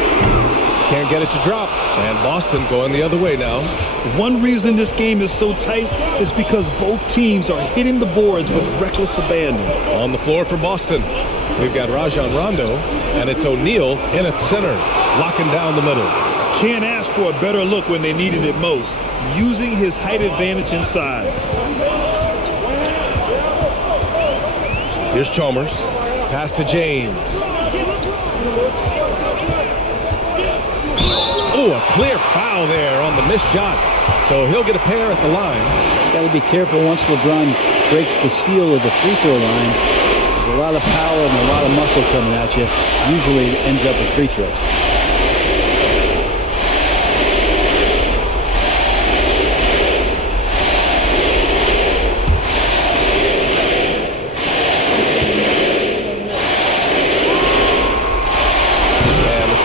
Can't get it to drop. And Boston going the other way now. One reason this game is so tight is because both teams are hitting the boards with reckless abandon. On the floor for Boston, we've got Rajon Rondo, and it's O'Neal in at center, locking down the middle. Can't ask for a better look when they needed it most, using his height advantage inside. Here's Chalmers. Pass to James. Oh, a clear foul there on the missed shot. So he'll get a pair at the line. Got to be careful once LeBron breaks the seal of the free throw line. There's a lot of power and a lot of muscle coming at you. Usually it ends up with free throws.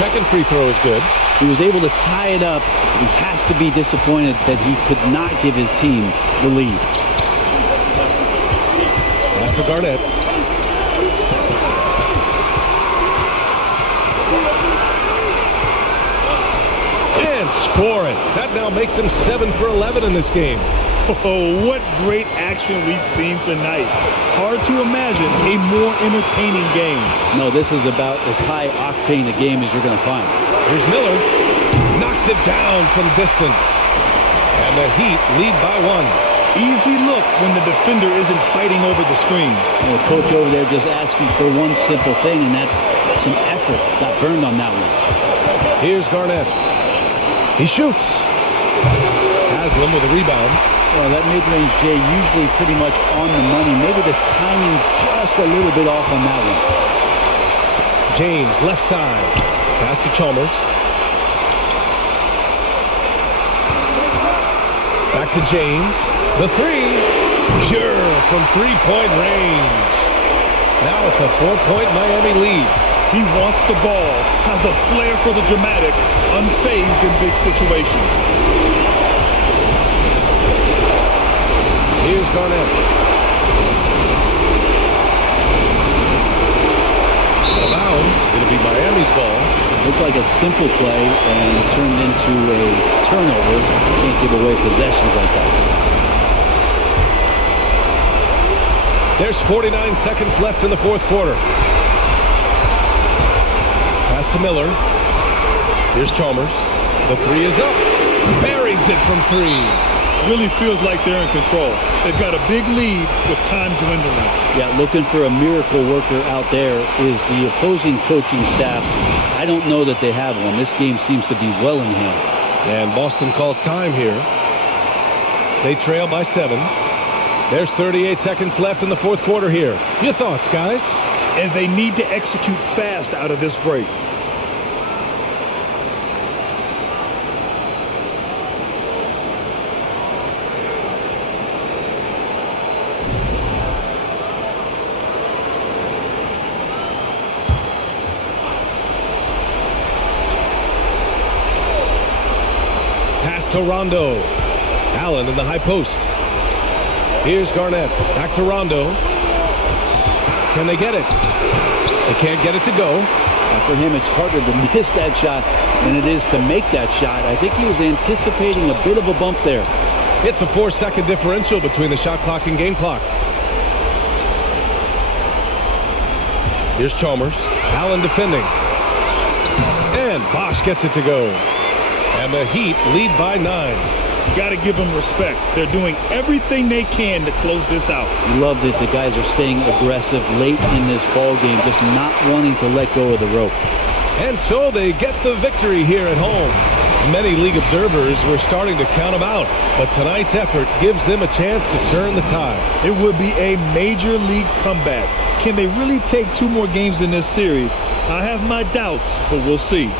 second free throw is good. He was able to tie it up. He has to be disappointed that he could not give his team the lead. Pass to Garnett. And score it. That now makes him 7 for 11 in this game. Oh, what great action we've seen tonight. Hard to imagine a more entertaining game. No, this is about as high octane a game as you're going to find. Here's Miller. Knocks it down from distance. And the Heat lead by 1. Easy look when the defender isn't fighting over the screen. The coach over there just asking for one simple thing, and that's some effort. Got burned on that one. Here's Garnett. He shoots. Haslam with a rebound. Well, that mid-range J usually pretty much on the money. Maybe the timing just a little bit off on that one. James, left side. Pass to Chalmers. Back to James. The three. Pure from three-point range. Now it's a 4-point Miami lead. He wants the ball, has a flair for the dramatic, unfazed in big situations. Here's Garnett. Out of bounds. It'll be Miami's ball. Looked like a simple play and turned into a turnover. Can't give away possessions like that. There's 49 seconds left in the fourth quarter. Pass to Miller. Here's Chalmers. The three is up. Buries it from three. Really feels like they're in control. They've got a big lead with time dwindling. Yeah, looking for a miracle worker out there is the opposing coaching staff. I don't know that they have one. This game seems to be well in hand. And Boston calls time here. They trail by 7. There's 38 seconds left in the fourth quarter here. Your thoughts, guys? And they need to execute fast out of this break. Pass to Rondo. Allen in the high post. Here's Garnett. Back to Rondo. Can they get it? They can't get it to go. For him, it's harder to miss that shot than it is to make that shot. I think he was anticipating a bit of a bump there. It's a 4-second differential between the shot clock and game clock. Here's Chalmers. Allen defending. And Bosch gets it to go. And the Heat lead by 9. You got to give them respect. They're doing everything they can to close this out. You love that the guys are staying aggressive late in this ball game, just not wanting to let go of the rope. And so they get the victory here at home. Many league observers were starting to count them out, but tonight's effort gives them a chance to turn the tide. It would be a major league comeback. Can they really take 2 more games in this series? I have my doubts, but we'll see.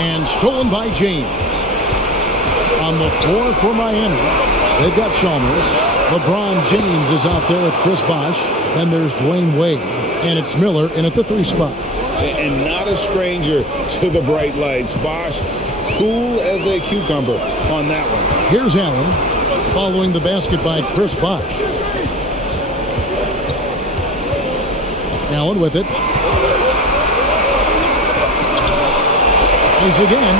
And stolen by James. On the floor for Miami, they've got Chalmers. LeBron James is out there with Chris Bosh. Then there's Dwayne Wade. And it's Miller in at the 3 spot. And not a stranger to the bright lights. Bosh cool as a cucumber on that one. Here's Allen following the basket by Chris Bosh. Allen with it. He's again.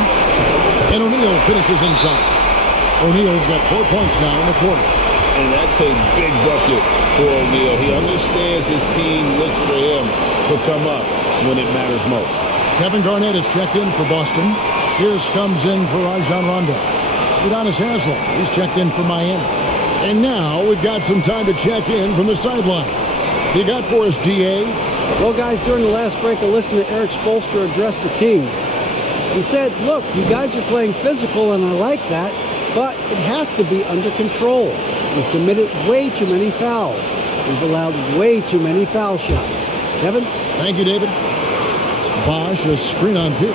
And O'Neal finishes inside. O'Neal's got 4 points now in the quarter. And that's a big bucket for O'Neal. He understands his team looks for him to come up when it matters most. Kevin Garnett is checked in for Boston. Pierce comes in for Rajon Rondo. Udonis Haslem, he's checked in for Miami. And now we've got some time to check in from the sideline. You got for us, DA? Well, guys, during the last break, I listened to Eric Spoelstra address the team. He said, look, you guys are playing physical, and I like that, but it has to be under control. We've committed way too many fouls. We've allowed way too many foul shots. Kevin? Thank you, David. Bosh, a screen on Pierce.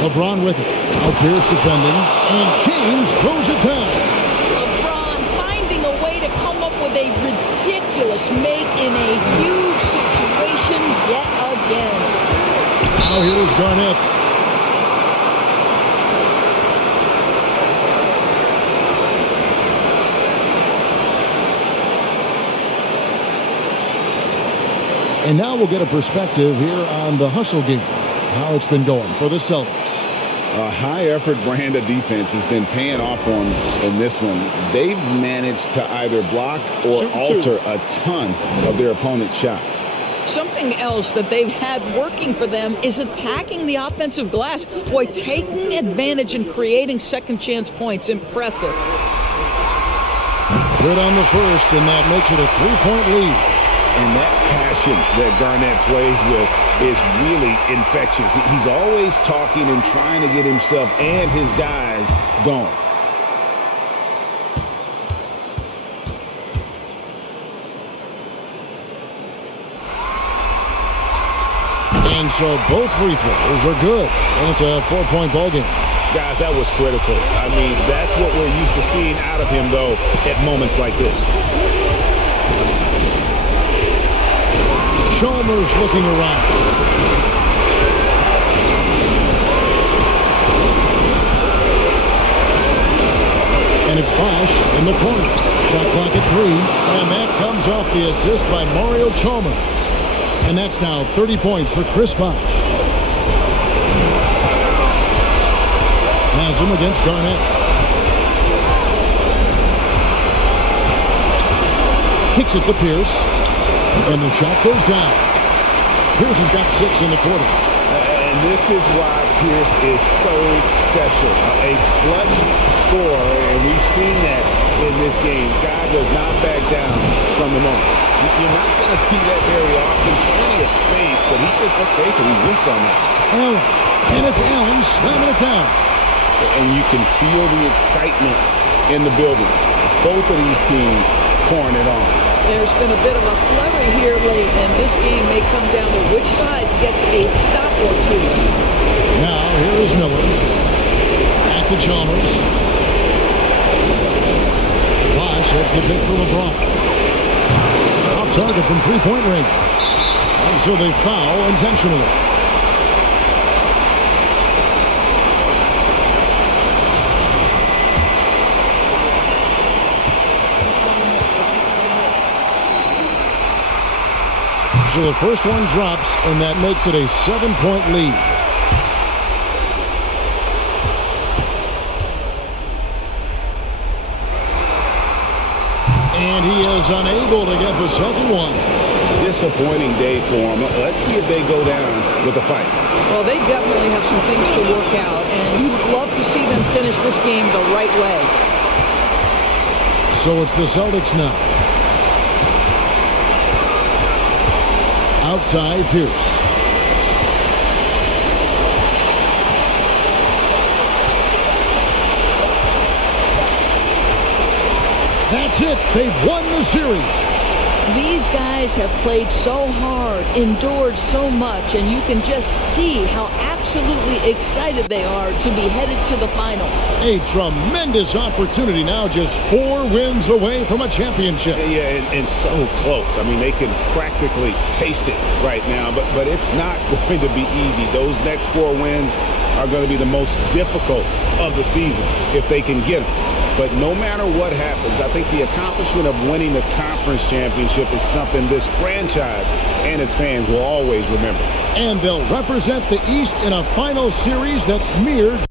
LeBron with it. Now Pierce defending. And James throws it down. LeBron finding a way to come up with a ridiculous make in a huge situation yet again. Now here is Garnett. And now we'll get a perspective here on the hustle game, how it's been going for the Celtics. A high-effort brand of defense has been paying off for them in this one. They've managed to either block or alter a ton of their opponent's shots. Something else that they've had working for them is attacking the offensive glass. Boy, taking advantage and creating second chance points. Impressive. Good on the first, and that makes it a 3-point lead. And that passion that Garnett plays with is really infectious. He's always talking and trying to get himself and his guys going. And so both free throws are good. And it's a 4-point ball game. Guys, that was critical. I mean, that's what we're used to seeing out of him, though, at moments like this. Chalmers looking around. And it's Bosh in the corner. Shot clock at 3. And that comes off the assist by Mario Chalmers. And that's now 30 points for Chris Bosh. Has him against Garnett. Kicks it to Pierce. And the shot goes down. Pierce has got 6 in the quarter. And this is why Pierce is so special. A clutch scorer, and we've seen that in this game. Guy does not back down from the moment. You're not going to see that very often. Plenty of space, but he just, let's face it, he whiffs on that. Allen. And it's Allen slamming it down. And you can feel the excitement in the building. Both of these teams pouring it on. There's been a bit of a flurry here late, and this game may come down to which side gets a stop or two. Now, here is Miller. Back to Chalmers. Bosh, that's the pick for LeBron. Off target from three-point range. And so they foul intentionally. So the first one drops, and that makes it a 7-point lead. And he is unable to get the second one. Disappointing day for him. Let's see if they go down with a fight. Well, they definitely have some things to work out, and you'd love to see them finish this game the right way. So it's the Celtics now. Outside Pierce. That's it. They've won the series. These guys have played so hard, endured so much, and you can just see how absolutely excited they are to be headed to the finals. A tremendous opportunity now, just 4 wins away from a championship. Yeah, and so close. I mean, they can practically taste it right now, but it's not going to be easy. Those next 4 wins are going to be the most difficult of the season if they can get them. But no matter what happens, I think the accomplishment of winning the conference championship is something this franchise and its fans will always remember. And they'll represent the East in a final series that's mirrored.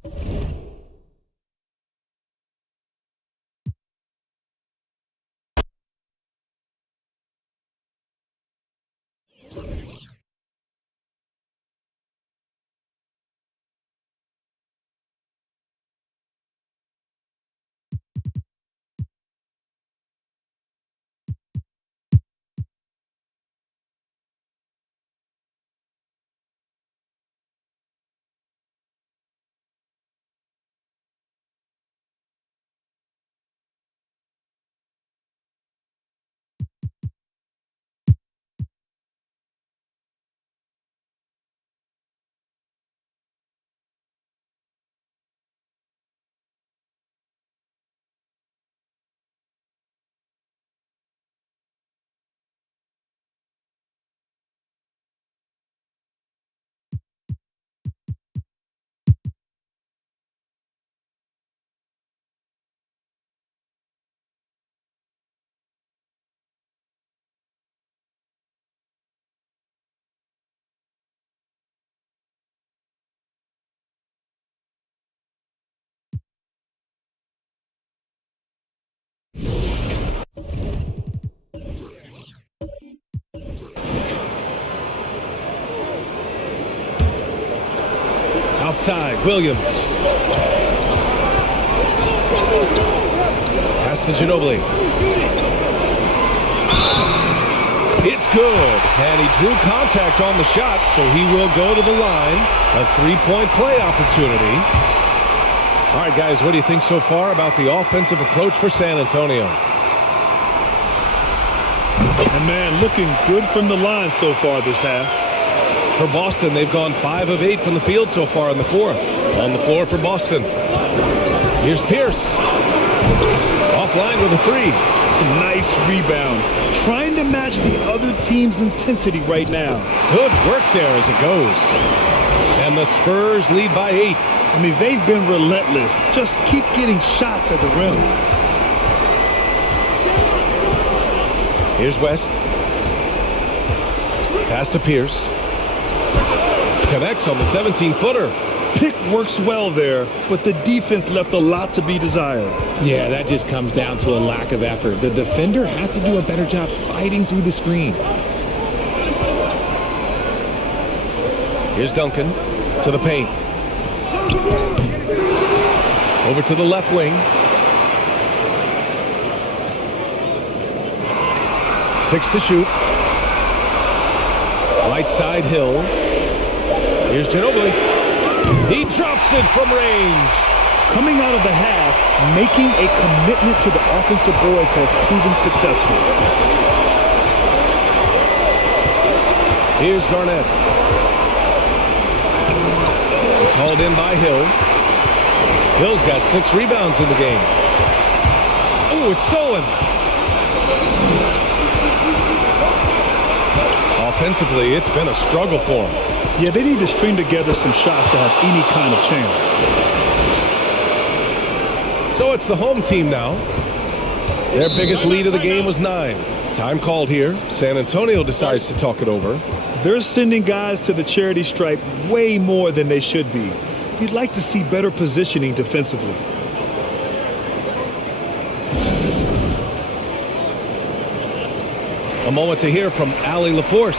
Outside, Williams. Pass to Ginobili. It's good. And he drew contact on the shot, so he will go to the line. A 3-point play opportunity. All right, guys, what do you think so far about the offensive approach for San Antonio? And man, looking good from the line so far this half. For Boston, they've gone 5 of 8 from the field so far in the 4th. On the floor for Boston. Here's Pierce. Offline with a 3. Nice rebound. Trying to match the other team's intensity right now. Good work there as it goes. And the Spurs lead by 8. I mean, they've been relentless. Just keep getting shots at the rim. Here's West. Pass to Pierce. Connects on the 17-footer. Pick works well there, but the defense left a lot to be desired. Yeah, that just comes down to a lack of effort. The defender has to do a better job fighting through the screen. Here's Duncan to the paint. Over to the left wing. 6 to shoot. Right side, Hill. Here's Ginobili. He drops it from range. Coming out of the half, making a commitment to the offensive boards has proven successful. Here's Garnett. It's hauled in by Hill. Hill's got 6 rebounds in the game. Oh, it's stolen. Offensively, it's been a struggle for him. Yeah, they need to string together some shots to have any kind of chance. So it's the home team now. Their biggest lead of the game was 9. Time called here. San Antonio decides to talk it over. They're sending guys to the charity stripe way more than they should be. You'd like to see better positioning defensively. A moment to hear from Allie LaForce.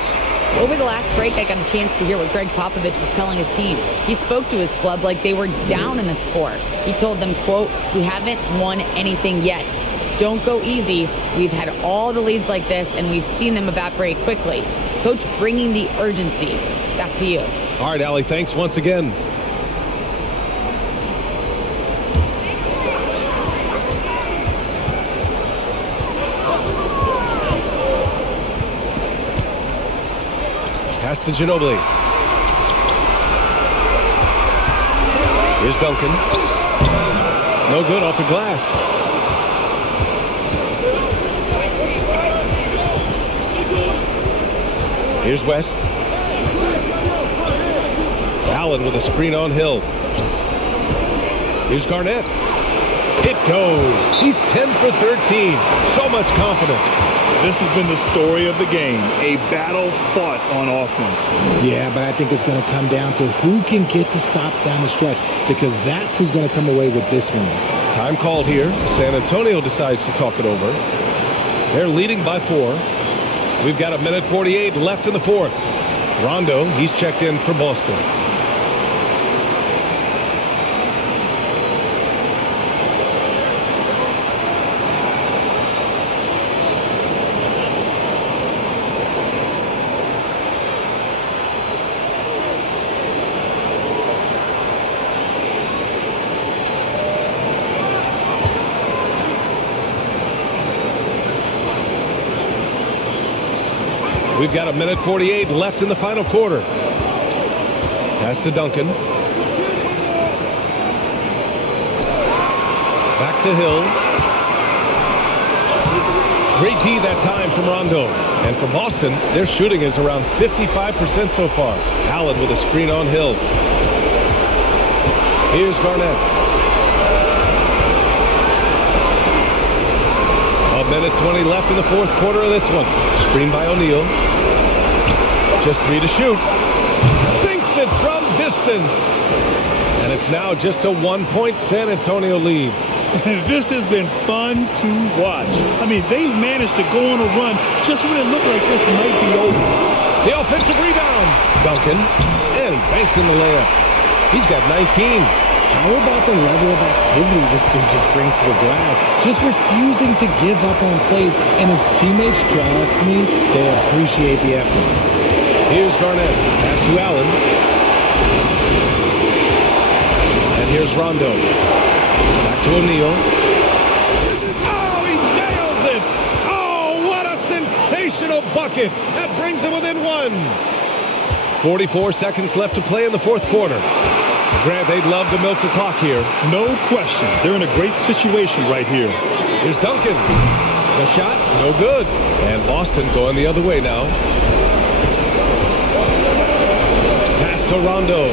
Over the last break, I got a chance to hear what Greg Popovich was telling his team. He spoke to his club like they were down in a score. He told them, quote, "We haven't won anything yet. Don't go easy. We've had all the leads like this, and we've seen them evaporate quickly." Coach bringing the urgency. Back to you. All right, Allie, thanks once again. to Ginobili. Here's Duncan. No good off the glass. Here's West. Allen with a screen on Hill. Here's Garnett. It goes. He's 10 for 13. So much confidence. This has been the story of the game. A battle fought on offense. Yeah, but I think it's going to come down to who can get the stops down the stretch, because that's who's going to come away with this one. Time called here. San Antonio decides to talk it over. They're leading by 4. We've got 1:48 left in the fourth. Rondo, he's checked in for Boston. We've got 1:48 left in the final quarter. Pass to Duncan. Back to Hill. Great D that time from Rondo. And for Boston, their shooting is around 55% so far. Allen with a screen on Hill. Here's Garnett. 1:20 left in the fourth quarter of this one. Screen by O'Neal. Just 3 to shoot. Sinks it from distance. And it's now just a 1-point San Antonio lead. This has been fun to watch. I mean, they've managed to go on a run just when it looked like this might be over. The offensive rebound. Duncan. And he banks in the layup. He's got 19. How about the level of activity this team just brings to the glass? Just refusing to give up on plays, and his teammates, trust me, they appreciate the effort. Here's Garnett. Pass to Allen. And here's Rondo. Back to O'Neal. Oh, he nails it! Oh, what a sensational bucket! That brings him within 1. 44 seconds left to play in the fourth quarter. Grant, they'd love to milk the clock here. No question. They're in a great situation right here. Here's Duncan. The shot, no good. And Boston going the other way now. Pass to Rondo.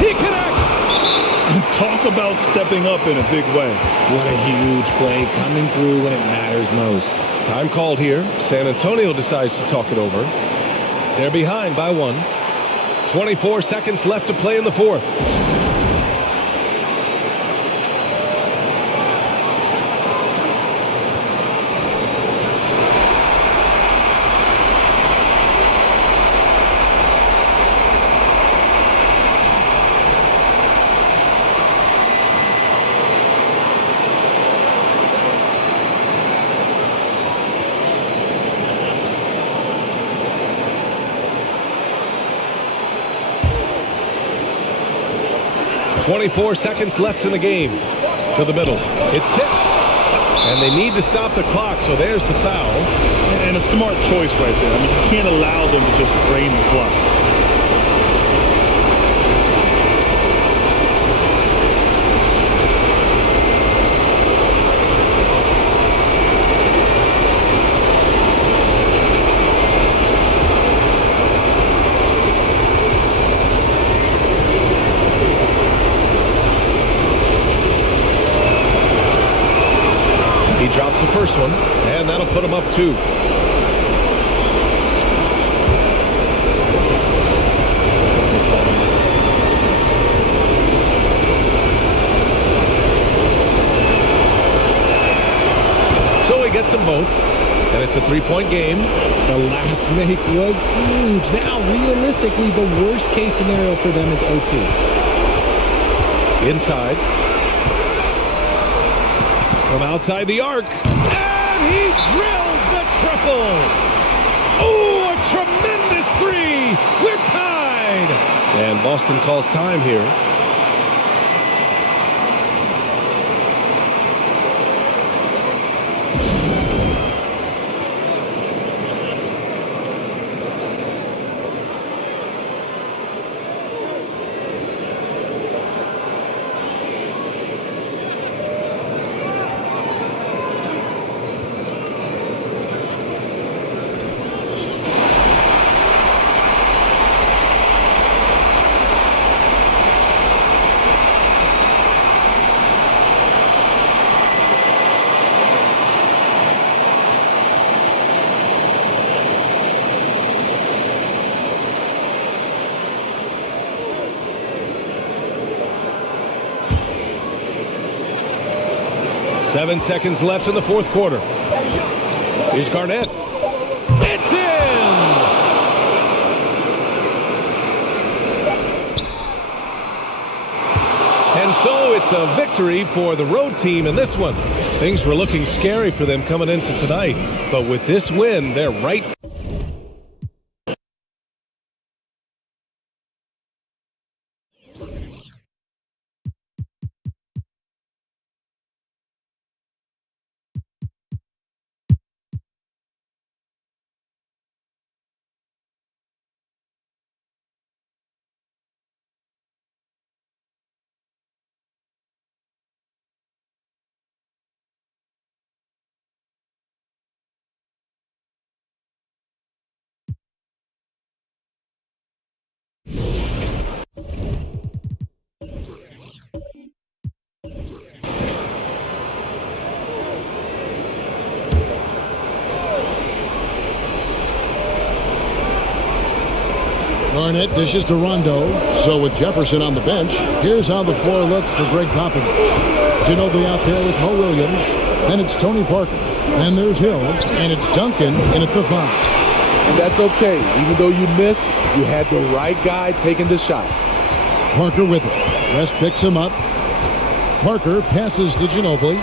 He connects! Talk about stepping up in a big way. What a huge play coming through when it matters most. Time called here. San Antonio decides to talk it over. They're behind by 1. 24 seconds left to play in the fourth. .24 seconds left in the game. To the middle. It's tipped. And they need to stop the clock, so there's the foul. And a smart choice right there. I mean, you can't allow them to just drain the clock. Drops the first one, and that'll put him up 2. So he gets them both, and it's a 3-point game. The last make was huge. Now, realistically, the worst case scenario for them is OT. Inside. From outside the arc, and he drills the triple. Oh, a tremendous 3. We're tied. And Boston calls time here. 7 seconds left in the fourth quarter. Here's Garnett. It's in! And so it's a victory for the road team in this one. Things were looking scary for them coming into tonight, but with this win, they're right. Garnett dishes to Rondo. So with Jefferson on the bench, here's how the floor looks for Greg Popovich. Ginobili out there with Mo Williams. Then it's Tony Parker. Then there's Hill. And it's Duncan in at the 5. And that's okay. Even though you missed, you had the right guy taking the shot. Parker with it. West picks him up. Parker passes to Ginobili.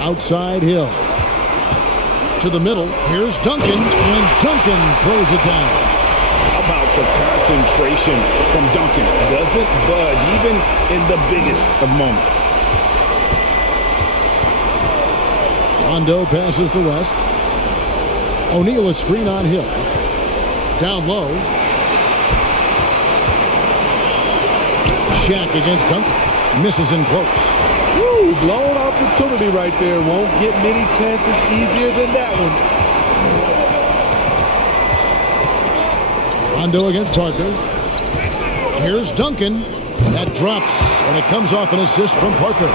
Outside Hill. To the middle. Here's Duncan. And Duncan throws it down. How about the concentration from Duncan? Doesn't budge even in the biggest of moments. Rondo passes to West. O'Neal a screen on Hill. Down low. Shaq against Duncan. Misses in close. Woo, blown opportunity right there. Won't get many chances easier than that one. Rondo against Parker. Here's Duncan. That drops, and it comes off an assist from Parker.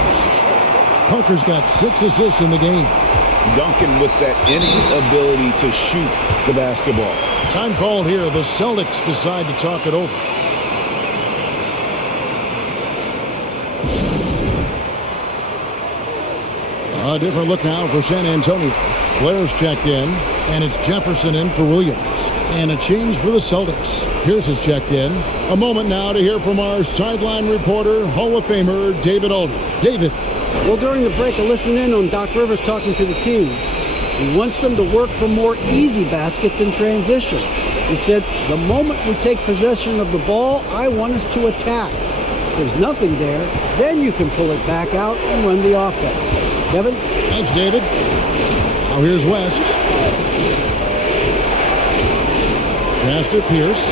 Parker's got 6 assists in the game. Duncan with that innate ability to shoot the basketball. Time called here. The Celtics decide to talk it over. A different look now for San Antonio. Blair's checked in, and it's Jefferson in for Williams. And a change for the Celtics. Pierce is checked in. A moment now to hear from our sideline reporter, Hall of Famer David Aldridge. David. Well, during the break, I listened in on Doc Rivers talking to the team. He wants them to work for more easy baskets in transition. He said, the moment we take possession of the ball, I want us to attack. If there's nothing there, then you can pull it back out and run the offense. Kevin? Thanks, David. Now here's West. Pass to Pierce.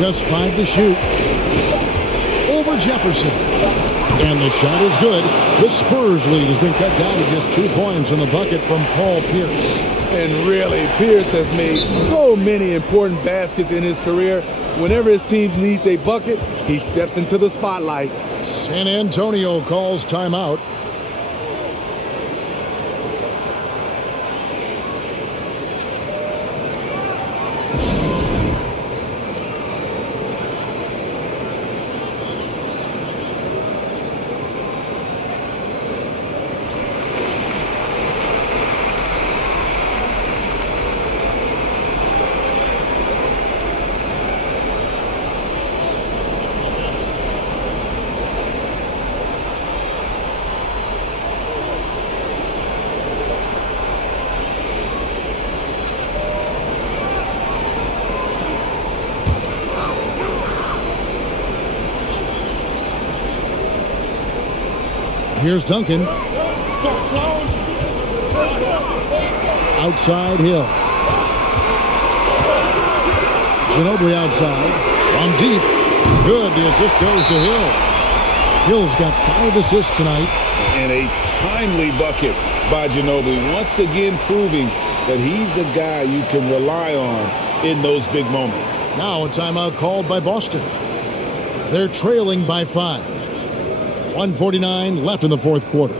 Just 5 to shoot. Over Jefferson. And the shot is good. The Spurs lead has been cut down to just 2 points in the bucket from Paul Pierce. And really, Pierce has made so many important baskets in his career. Whenever his team needs a bucket, he steps into the spotlight. San Antonio calls timeout. Here's Duncan. Outside Hill. Ginobili outside. From deep. Good. The assist goes to Hill. Hill's got 5 assists tonight. And a timely bucket by Ginobili. Once again proving that he's a guy you can rely on in those big moments. Now a timeout called by Boston. They're trailing by 5. 1:49 left in the fourth quarter.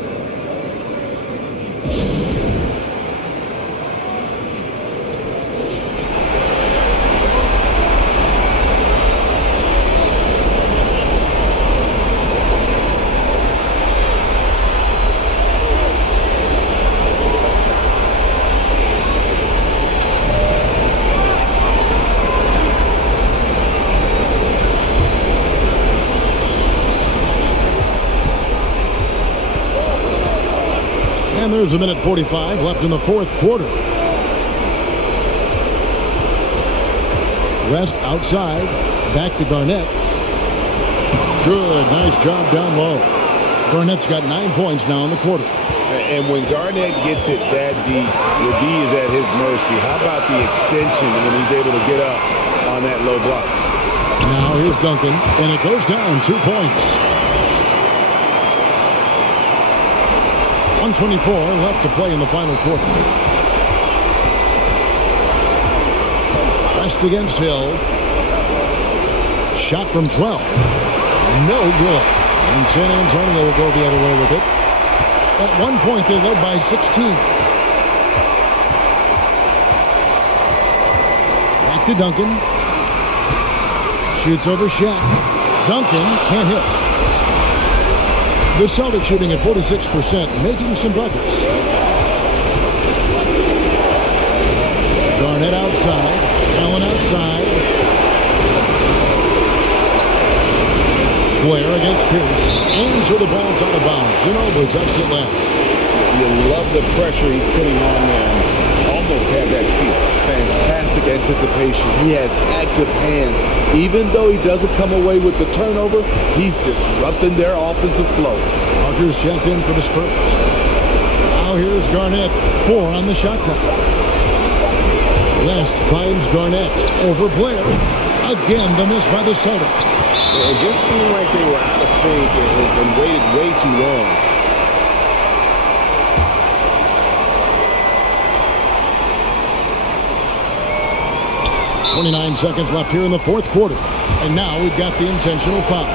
And there's a minute 45 left in the fourth quarter. Rest outside. Back to Garnett. Good. Nice job down low. Garnett's got 9 points now in the quarter. And when Garnett gets it that deep, the D is at his mercy. How about the extension when he's able to get up on that low block? Now here's Duncan, and it goes down 2 points. 1:24 left to play in the final quarter. West against Hill. Shot from 12. No good. And San Antonio will go the other way with it. At one point, they led by 16. Back to Duncan. Shoots over Shaq. Duncan can't hit. The Celtics shooting at 46%, making some buckets. Garnett outside. Allen outside. Blair against Pierce. And so the ball's out of bounds. Ginobili touched it left. You love the pressure he's putting on there. Almost had that steal. Fantastic anticipation. He has active hands. Even though he doesn't come away with the turnover, he's disrupting their offensive flow. Parker's checked in for the Spurs. Now here's Garnett. 4 on the shot clock. West finds Garnett over Blair. Again, the miss by the Celtics. It just seemed like they were out of sync and waited way too long. .29 seconds left here in the fourth quarter. And now we've got the intentional foul.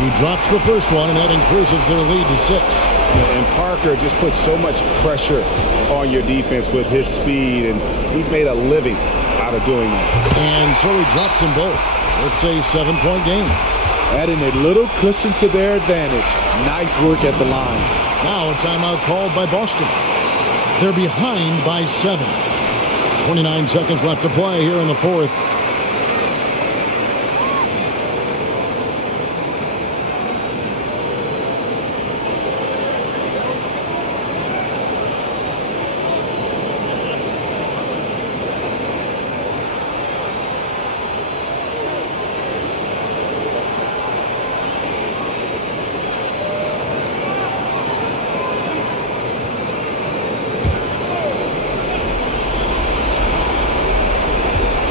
He drops the first one, and that increases their lead to 6. And Parker just puts so much pressure on your defense with his speed, and he's made a living out of doing that. And so he drops them both. It's a 7-point game. Adding a little cushion to their advantage. Nice work at the line. Now a timeout called by Boston. They're behind by 7. 29 seconds left to play here in the fourth.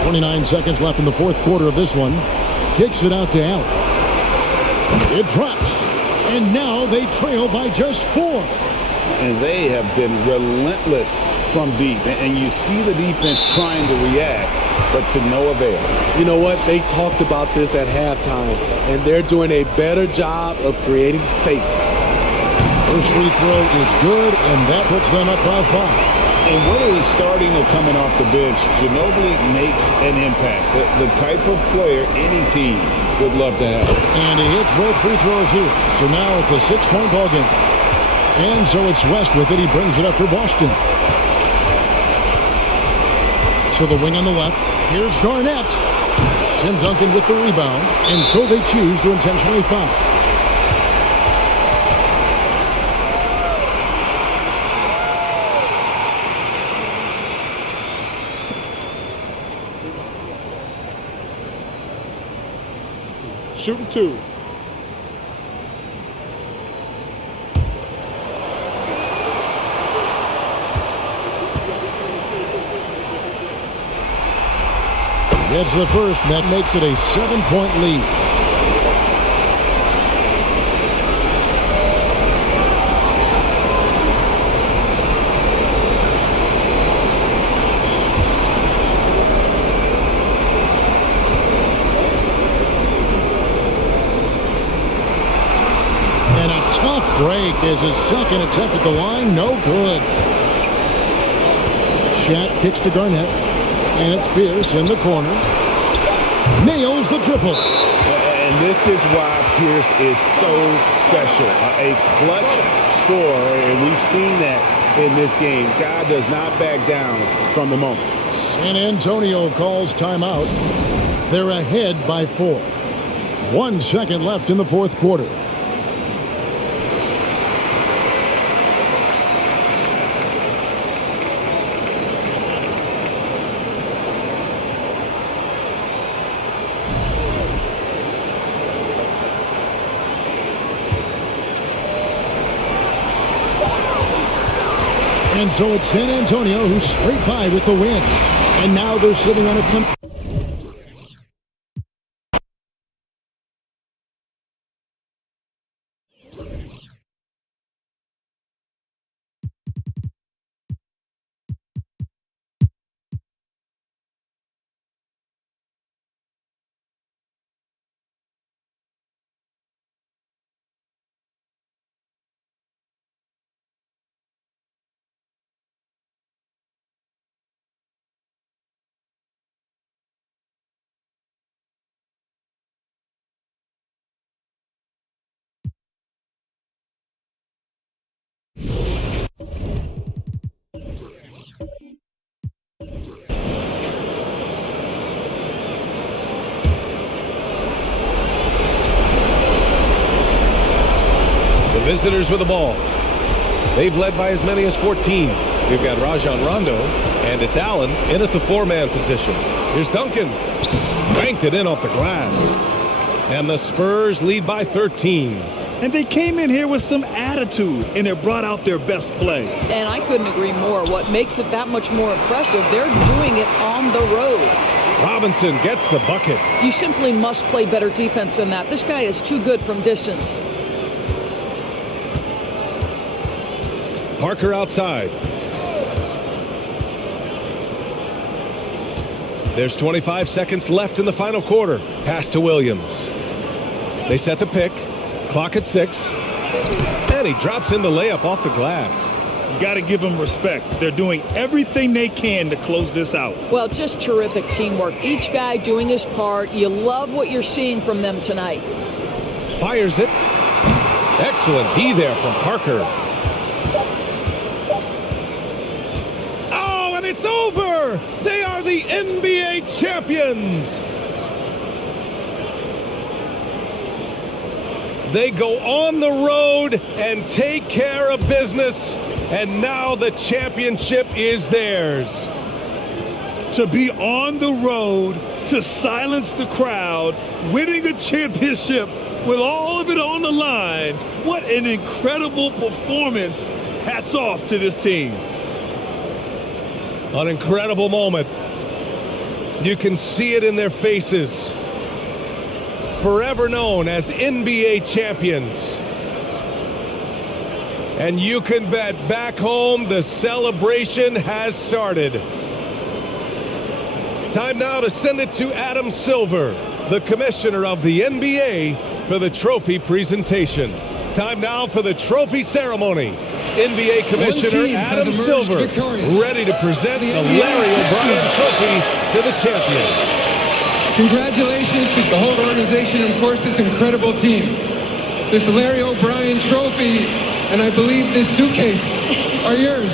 .29 seconds left in the fourth quarter of this one. Kicks it out to Allen. It drops. And now they trail by just 4. And they have been relentless from deep. And you see the defense trying to react, but to no avail. You know what? They talked about this at halftime, and they're doing a better job of creating space. First free throw is good, and that puts them up by 5. And whether he's starting or coming off the bench, Ginobili makes an impact. The type of player any team would love to have. And he hits both free throws here. So now it's a 6-point ball game. And so it's West with it. He brings it up for Boston. So the wing on the left. Here's Garnett. Tim Duncan with the rebound. And so they choose to intentionally foul. Shooting 2. Gets the first, and that makes it a 7-point lead. Break is his second attempt at the line. No good. Shaq kicks to Garnett. And it's Pierce in the corner. Nails the triple. And this is why Pierce is so special. A clutch scorer, and we've seen that in this game. Guy does not back down from the moment. San Antonio calls timeout. They're ahead by 4. 1 second left in the fourth quarter. And so it's San Antonio who's straight by with the win. And now they're sitting on a... Visitors with the ball. They've led by as many as 14. We've got Rajon Rondo, and it's Allen in at the 4-man position. Here's Duncan. Banked it in off the glass. And the Spurs lead by 13. And they came in here with some attitude, and they brought out their best play. And I couldn't agree more. What makes it that much more impressive, they're doing it on the road. Robinson gets the bucket. You simply must play better defense than that. This guy is too good from distance. Parker outside. There's 25 seconds left in the final quarter. Pass to Williams. They set the pick. Clock at 6. And he drops in the layup off the glass. You got to give them respect. They're doing everything they can to close this out. Well, just terrific teamwork. Each guy doing his part. You love what you're seeing from them tonight. Fires it. Excellent D there from Parker. It's over! They are the NBA champions! They go on the road and take care of business, and now the championship is theirs. To be on the road, to silence the crowd, winning a championship with all of it on the line, what an incredible performance. Hats off to this team. An incredible moment. You can see it in their faces. Forever known as NBA champions. And you can bet back home the celebration has started. Time now to send it to Adam Silver, the commissioner of the NBA, for the trophy presentation. Time now for the trophy ceremony. NBA Commissioner Adam Silver ready to present the Larry O'Brien Trophy to the champions. Congratulations to the whole organization and, of course, this incredible team. This Larry O'Brien Trophy and I believe this suitcase are yours.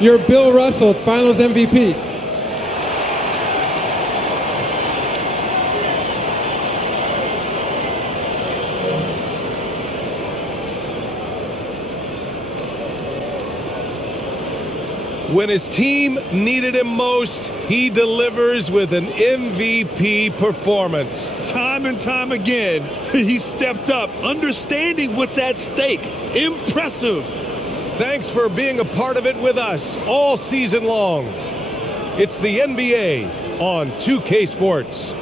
You're Bill Russell, Finals MVP. When his team needed him most, he delivers with an MVP performance. Time and time again, he stepped up, understanding what's at stake. Impressive. Thanks for being a part of it with us all season long. It's the NBA on 2K Sports.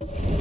it.